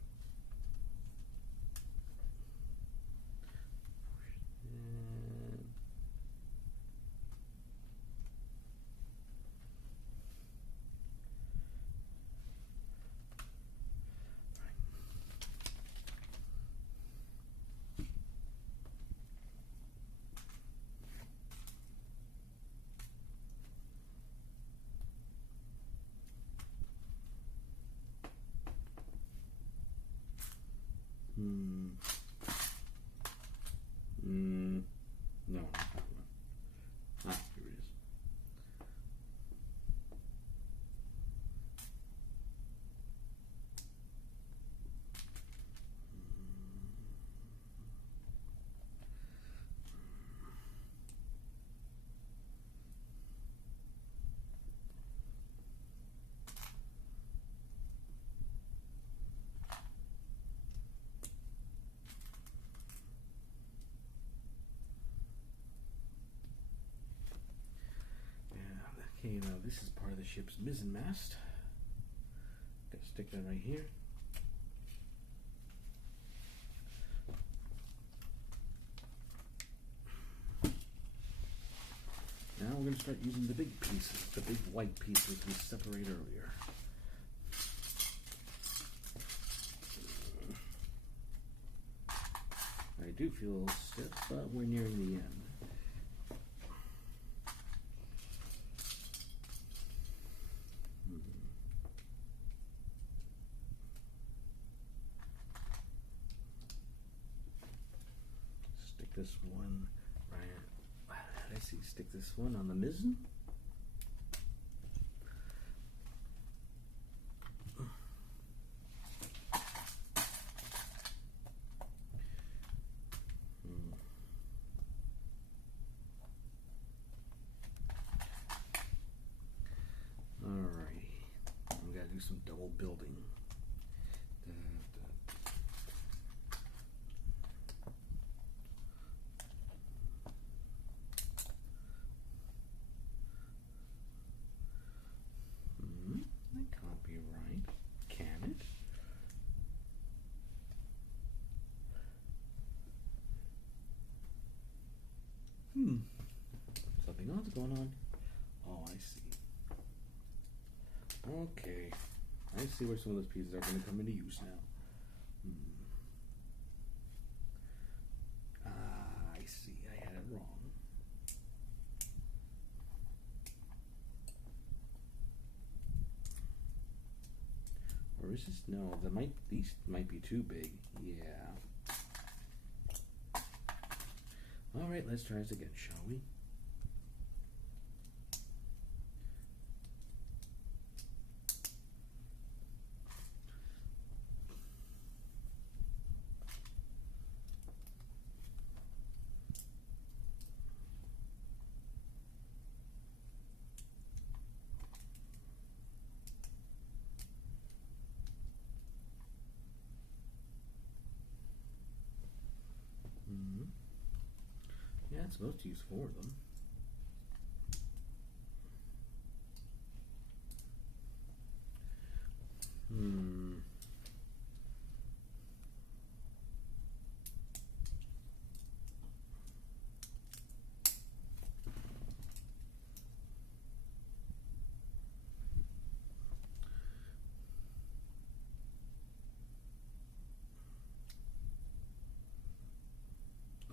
No, not that one. Ah, here it is. Okay, now this is part of the ship's mizzen mast. Gotta stick that right here. Now we're going to start using the big pieces, the big white pieces we separated earlier. I do feel a little stiff, but we're nearing the end. Stick this one right. I see. Stick this one on the mizzen. Alrighty, we gotta do some double building. That can't be right, can it? Something odd's going on. Oh, I see. Okay, I see where some of those pieces are going to come into use now. I see, I had it wrong. Or is this, no, these might be too big. Yeah. Alright, let's try this again, shall we? Yeah, it's supposed to use 4 of them.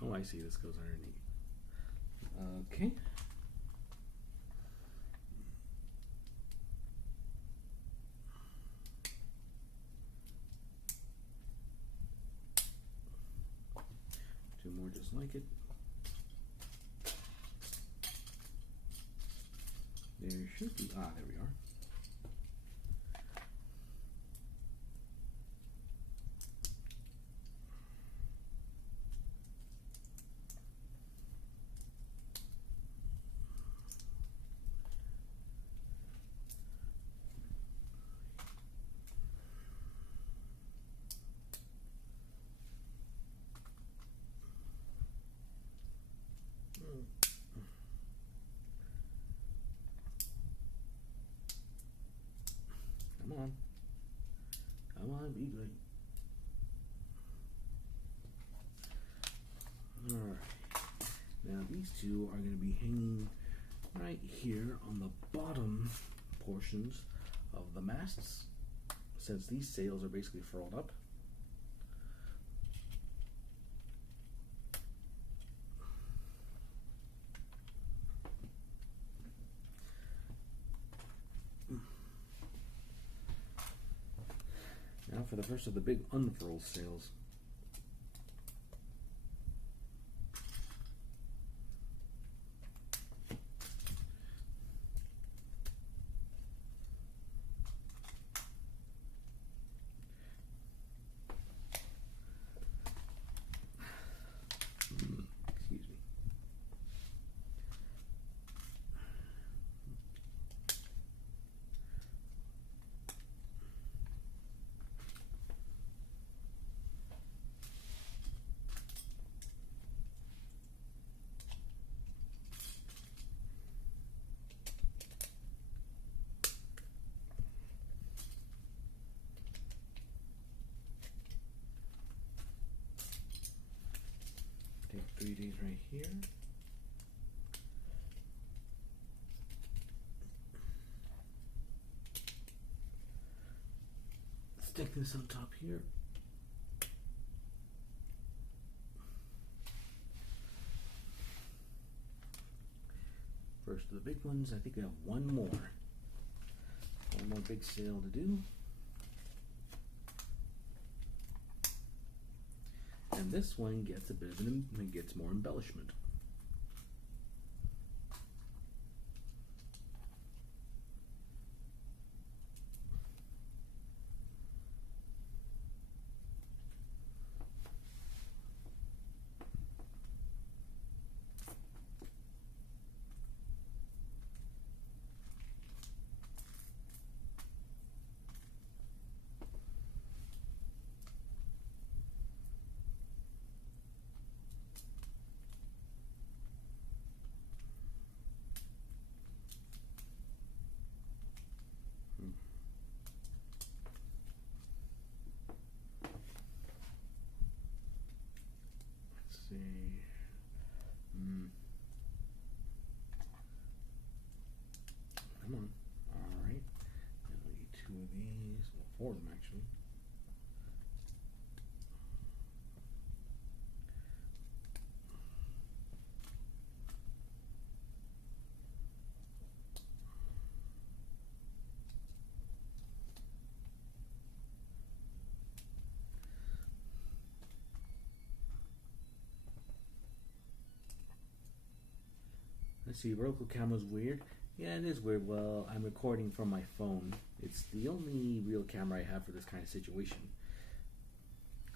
Oh, I see, this goes underneath. Okay. Two more just like it. There should be, there we are. Come on, be good. Alright. Now these two are going to be hanging right here on the bottom portions of the masts, since these sails are basically furled up. Now for the first of the big unfurled sails. LCDs right here. Stick this on top here. First of the big ones. I think we have one more big sail to do. And this one gets a bit of gets more embellishment. Come on. Alright. And we need two of these. Well, four of them actually. Let's see, vertical camera's weird. Yeah, it is weird. Well, I'm recording from my phone. It's the only real camera I have for this kind of situation.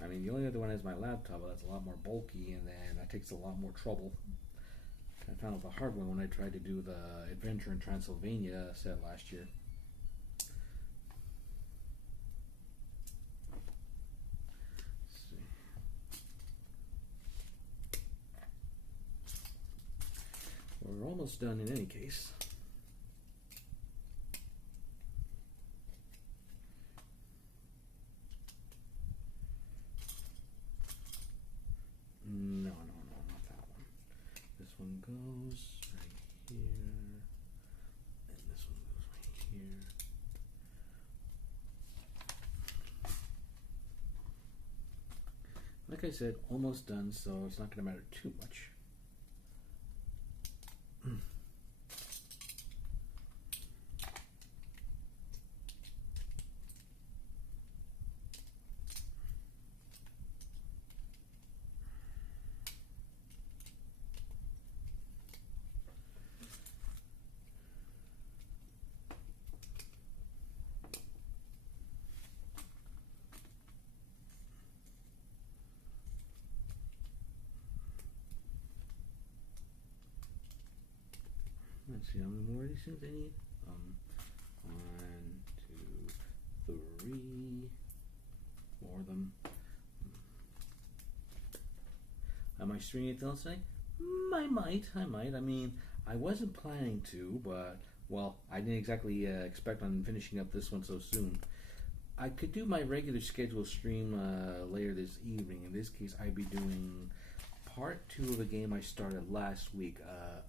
I mean, the only other one is my laptop, but that's a lot more bulky, and then that takes a lot more trouble. I found out the hard one when I tried to do the Adventure in Transylvania set last year. We're almost done in any case. No, not that one. This one goes right here, and this one goes right here. Like I said, almost done, so it's not going to matter too much. Let's see how many more of these things I need. 1, 2, 3. More of them. Am I streaming anything else today? I might. I mean, I wasn't planning to, but, well, I didn't exactly expect on finishing up this one so soon. I could do my regular scheduled stream later this evening. In this case, I'd be doing part 2 of a game I started last week,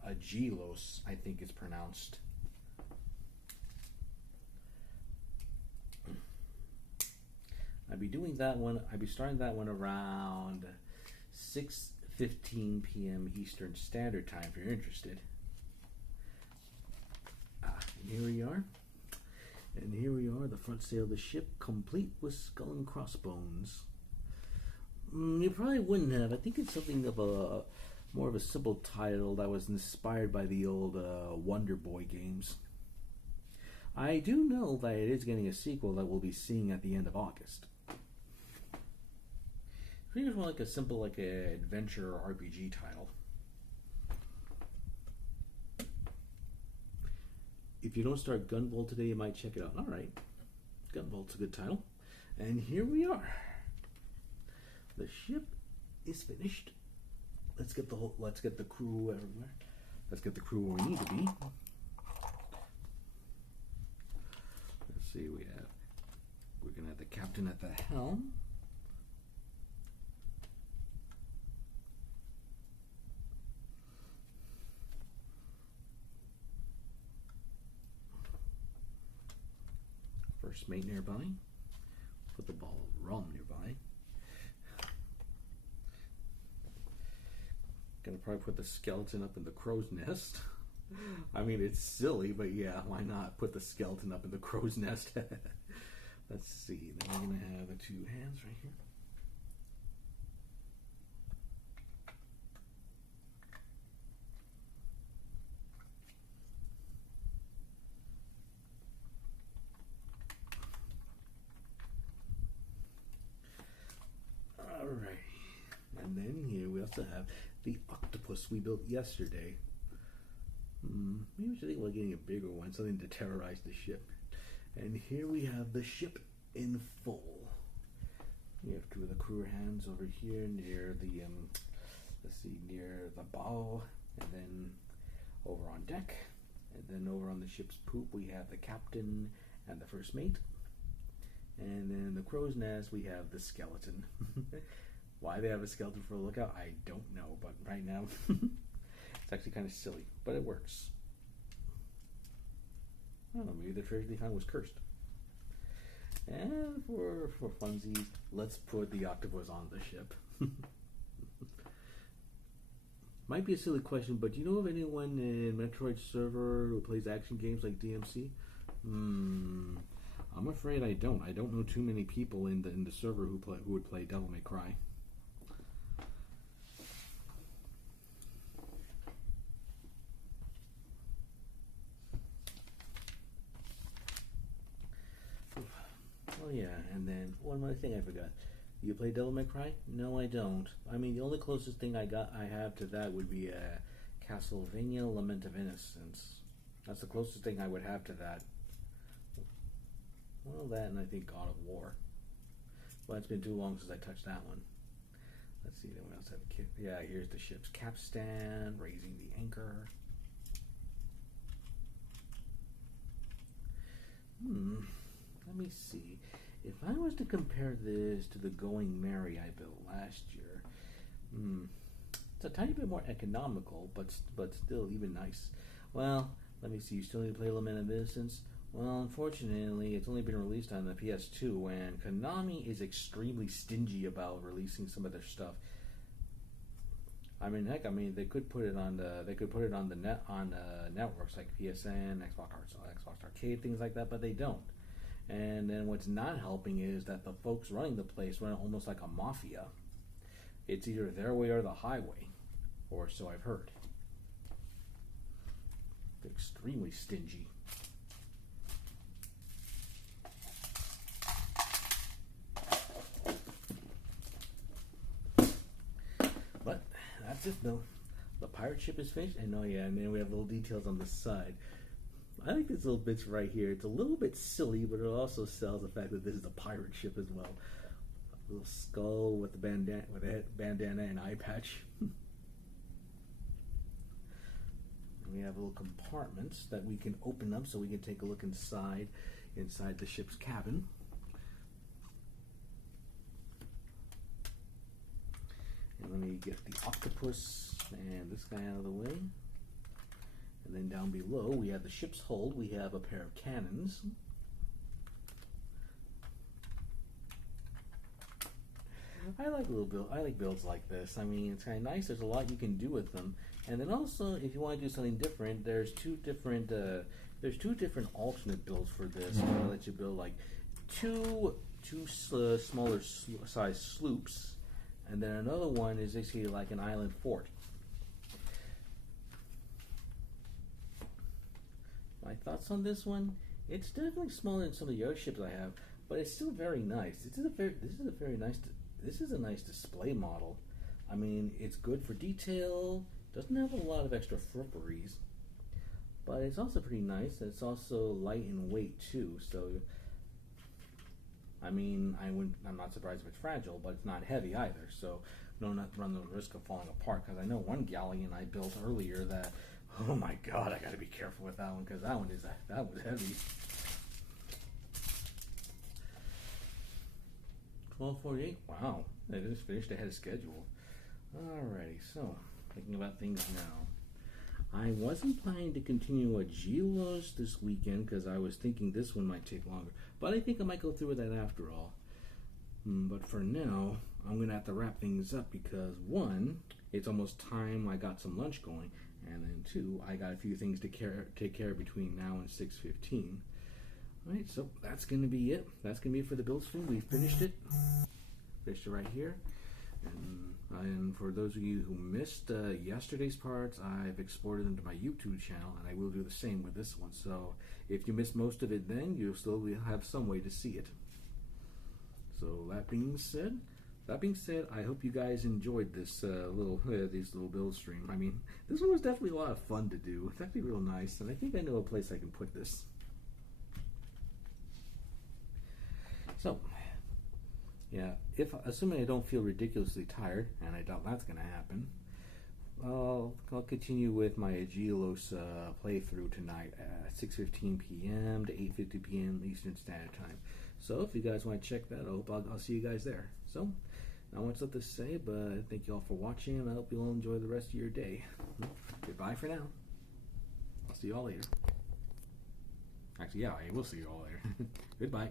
Agelos, I think it's pronounced. I'd be doing that one. I'd be starting that one around 6:15 p.m. Eastern Standard Time if you're interested. And here we are. And here we are, the front sail of the ship, complete with skull and crossbones. You probably wouldn't have. I think it's something of a more of a simple title that was inspired by the old Wonder Boy games. I do know that it is getting a sequel that we'll be seeing at the end of August. I think it's more like a simple, like a adventure RPG title. If you don't start Gunvolt today, you might check it out. All right, Gunvolt's a good title, and here we are. The ship is finished. Let's get the crew everywhere. Let's get the crew where we need to be. Let's see, we're gonna have the captain at the helm. first mate nearby. Put the ball of rum nearby. Gonna probably put the skeleton up in the crow's nest. I mean, it's silly, but yeah, why not put the skeleton up in the crow's nest? Let's see. Then we're gonna have the two hands right here. Alright, and then here we also have the octopus we built yesterday. Maybe we should think about getting a bigger one, something to terrorize the ship. And here we have the ship in full. We have two of the crew hands over here near the, near the bow, and then over on deck. And then over on the ship's poop we have the captain and the first mate. And then the crow's nest we have the skeleton. Why they have a skeleton for a lookout, I don't know, but right now it's actually kind of silly, but it works. I don't know, maybe the treasure they found was cursed. And for funsies, let's put the octopus on the ship. Might be a silly question, but do you know of anyone in Metroid server who plays action games like DMC? I'm afraid I don't. I don't know too many people in the server who would play Devil May Cry. Oh yeah, and then one more thing I forgot. You play Devil May Cry? No, I don't. I mean, the only closest thing I have to that would be Castlevania Lament of Innocence. That's the closest thing I would have to that. Well, that and I think God of War. Well, it's been too long since I touched that one. Let's see, then what else have a kit? Yeah, here's the ship's capstan, raising the anchor. Let me see. If I was to compare this to the Going Merry I built last year, it's a tiny bit more economical, but still even nice. Well, let me see. You still need to play Lament of Innocence? Well, unfortunately, it's only been released on the PS2, and Konami is extremely stingy about releasing some of their stuff. I mean, heck, they could put it on the networks like PSN, Xbox Arcade, things like that, but they don't. And then what's not helping is that the folks running the place run it almost like a mafia. It's either their way or the highway, or so I've heard. They're extremely stingy. But that's it though. The pirate ship is finished, and and then we have little details on the side. I like these little bits right here. It's a little bit silly, but it also sells the fact that this is a pirate ship as well. A little skull with a bandana and eye patch. And we have little compartments that we can open up so we can take a look inside the ship's cabin. And let me get the octopus and this guy out of the way. And then down below we have the ship's hold. We have a pair of cannons. I like builds like this. I mean, it's kind of nice. There's a lot you can do with them. And then also, if you want to do something different, there's two different alternate builds for this. I'm gonna let you build like two smaller size sloops, and then another one is basically like an island fort. My thoughts on this one? It's definitely smaller than some of the other ships I have, but it's still very nice. This is a nice display model. I mean, it's good for detail. Doesn't have a lot of extra fripperies, but it's also pretty nice. It's also light in weight too. So, I mean, I'm not surprised if it's fragile, but it's not heavy either. So, no, not run the risk of falling apart. Because I know one galleon I built earlier that. Oh my God! I got to be careful with that one because that was heavy. 12:48. Wow, they just finished ahead of schedule. Alrighty, so thinking about things now. I wasn't planning to continue a Geolos this weekend because I was thinking this one might take longer. but I think I might go through with that after all. But for now, I'm going to have to wrap things up because 1, it's almost time I got some lunch going, and then 2, I got a few things to take care of between now and 6:15. Alright, so that's going to be it. That's going to be it for the build stream. We finished it. Finished it right here. And for those of you who missed yesterday's parts, I've exported them to my YouTube channel, and I will do the same with this one. So if you missed most of it then, you'll still have some way to see it. So that being said, I hope you guys enjoyed this these little build stream. I mean, this one was definitely a lot of fun to do. It's actually real nice, and I think I know a place I can put this. So, yeah, assuming I don't feel ridiculously tired, and I doubt that's going to happen, I'll continue with my Agelos playthrough tonight at 6:15 p.m. to 8:50 p.m. Eastern Standard Time. So if you guys want to check that, I hope I'll see you guys there. So, not much left to say, but thank you all for watching, and I hope you all enjoy the rest of your day. Goodbye for now. I'll see you all later. Actually, yeah, I will see you all later. Goodbye.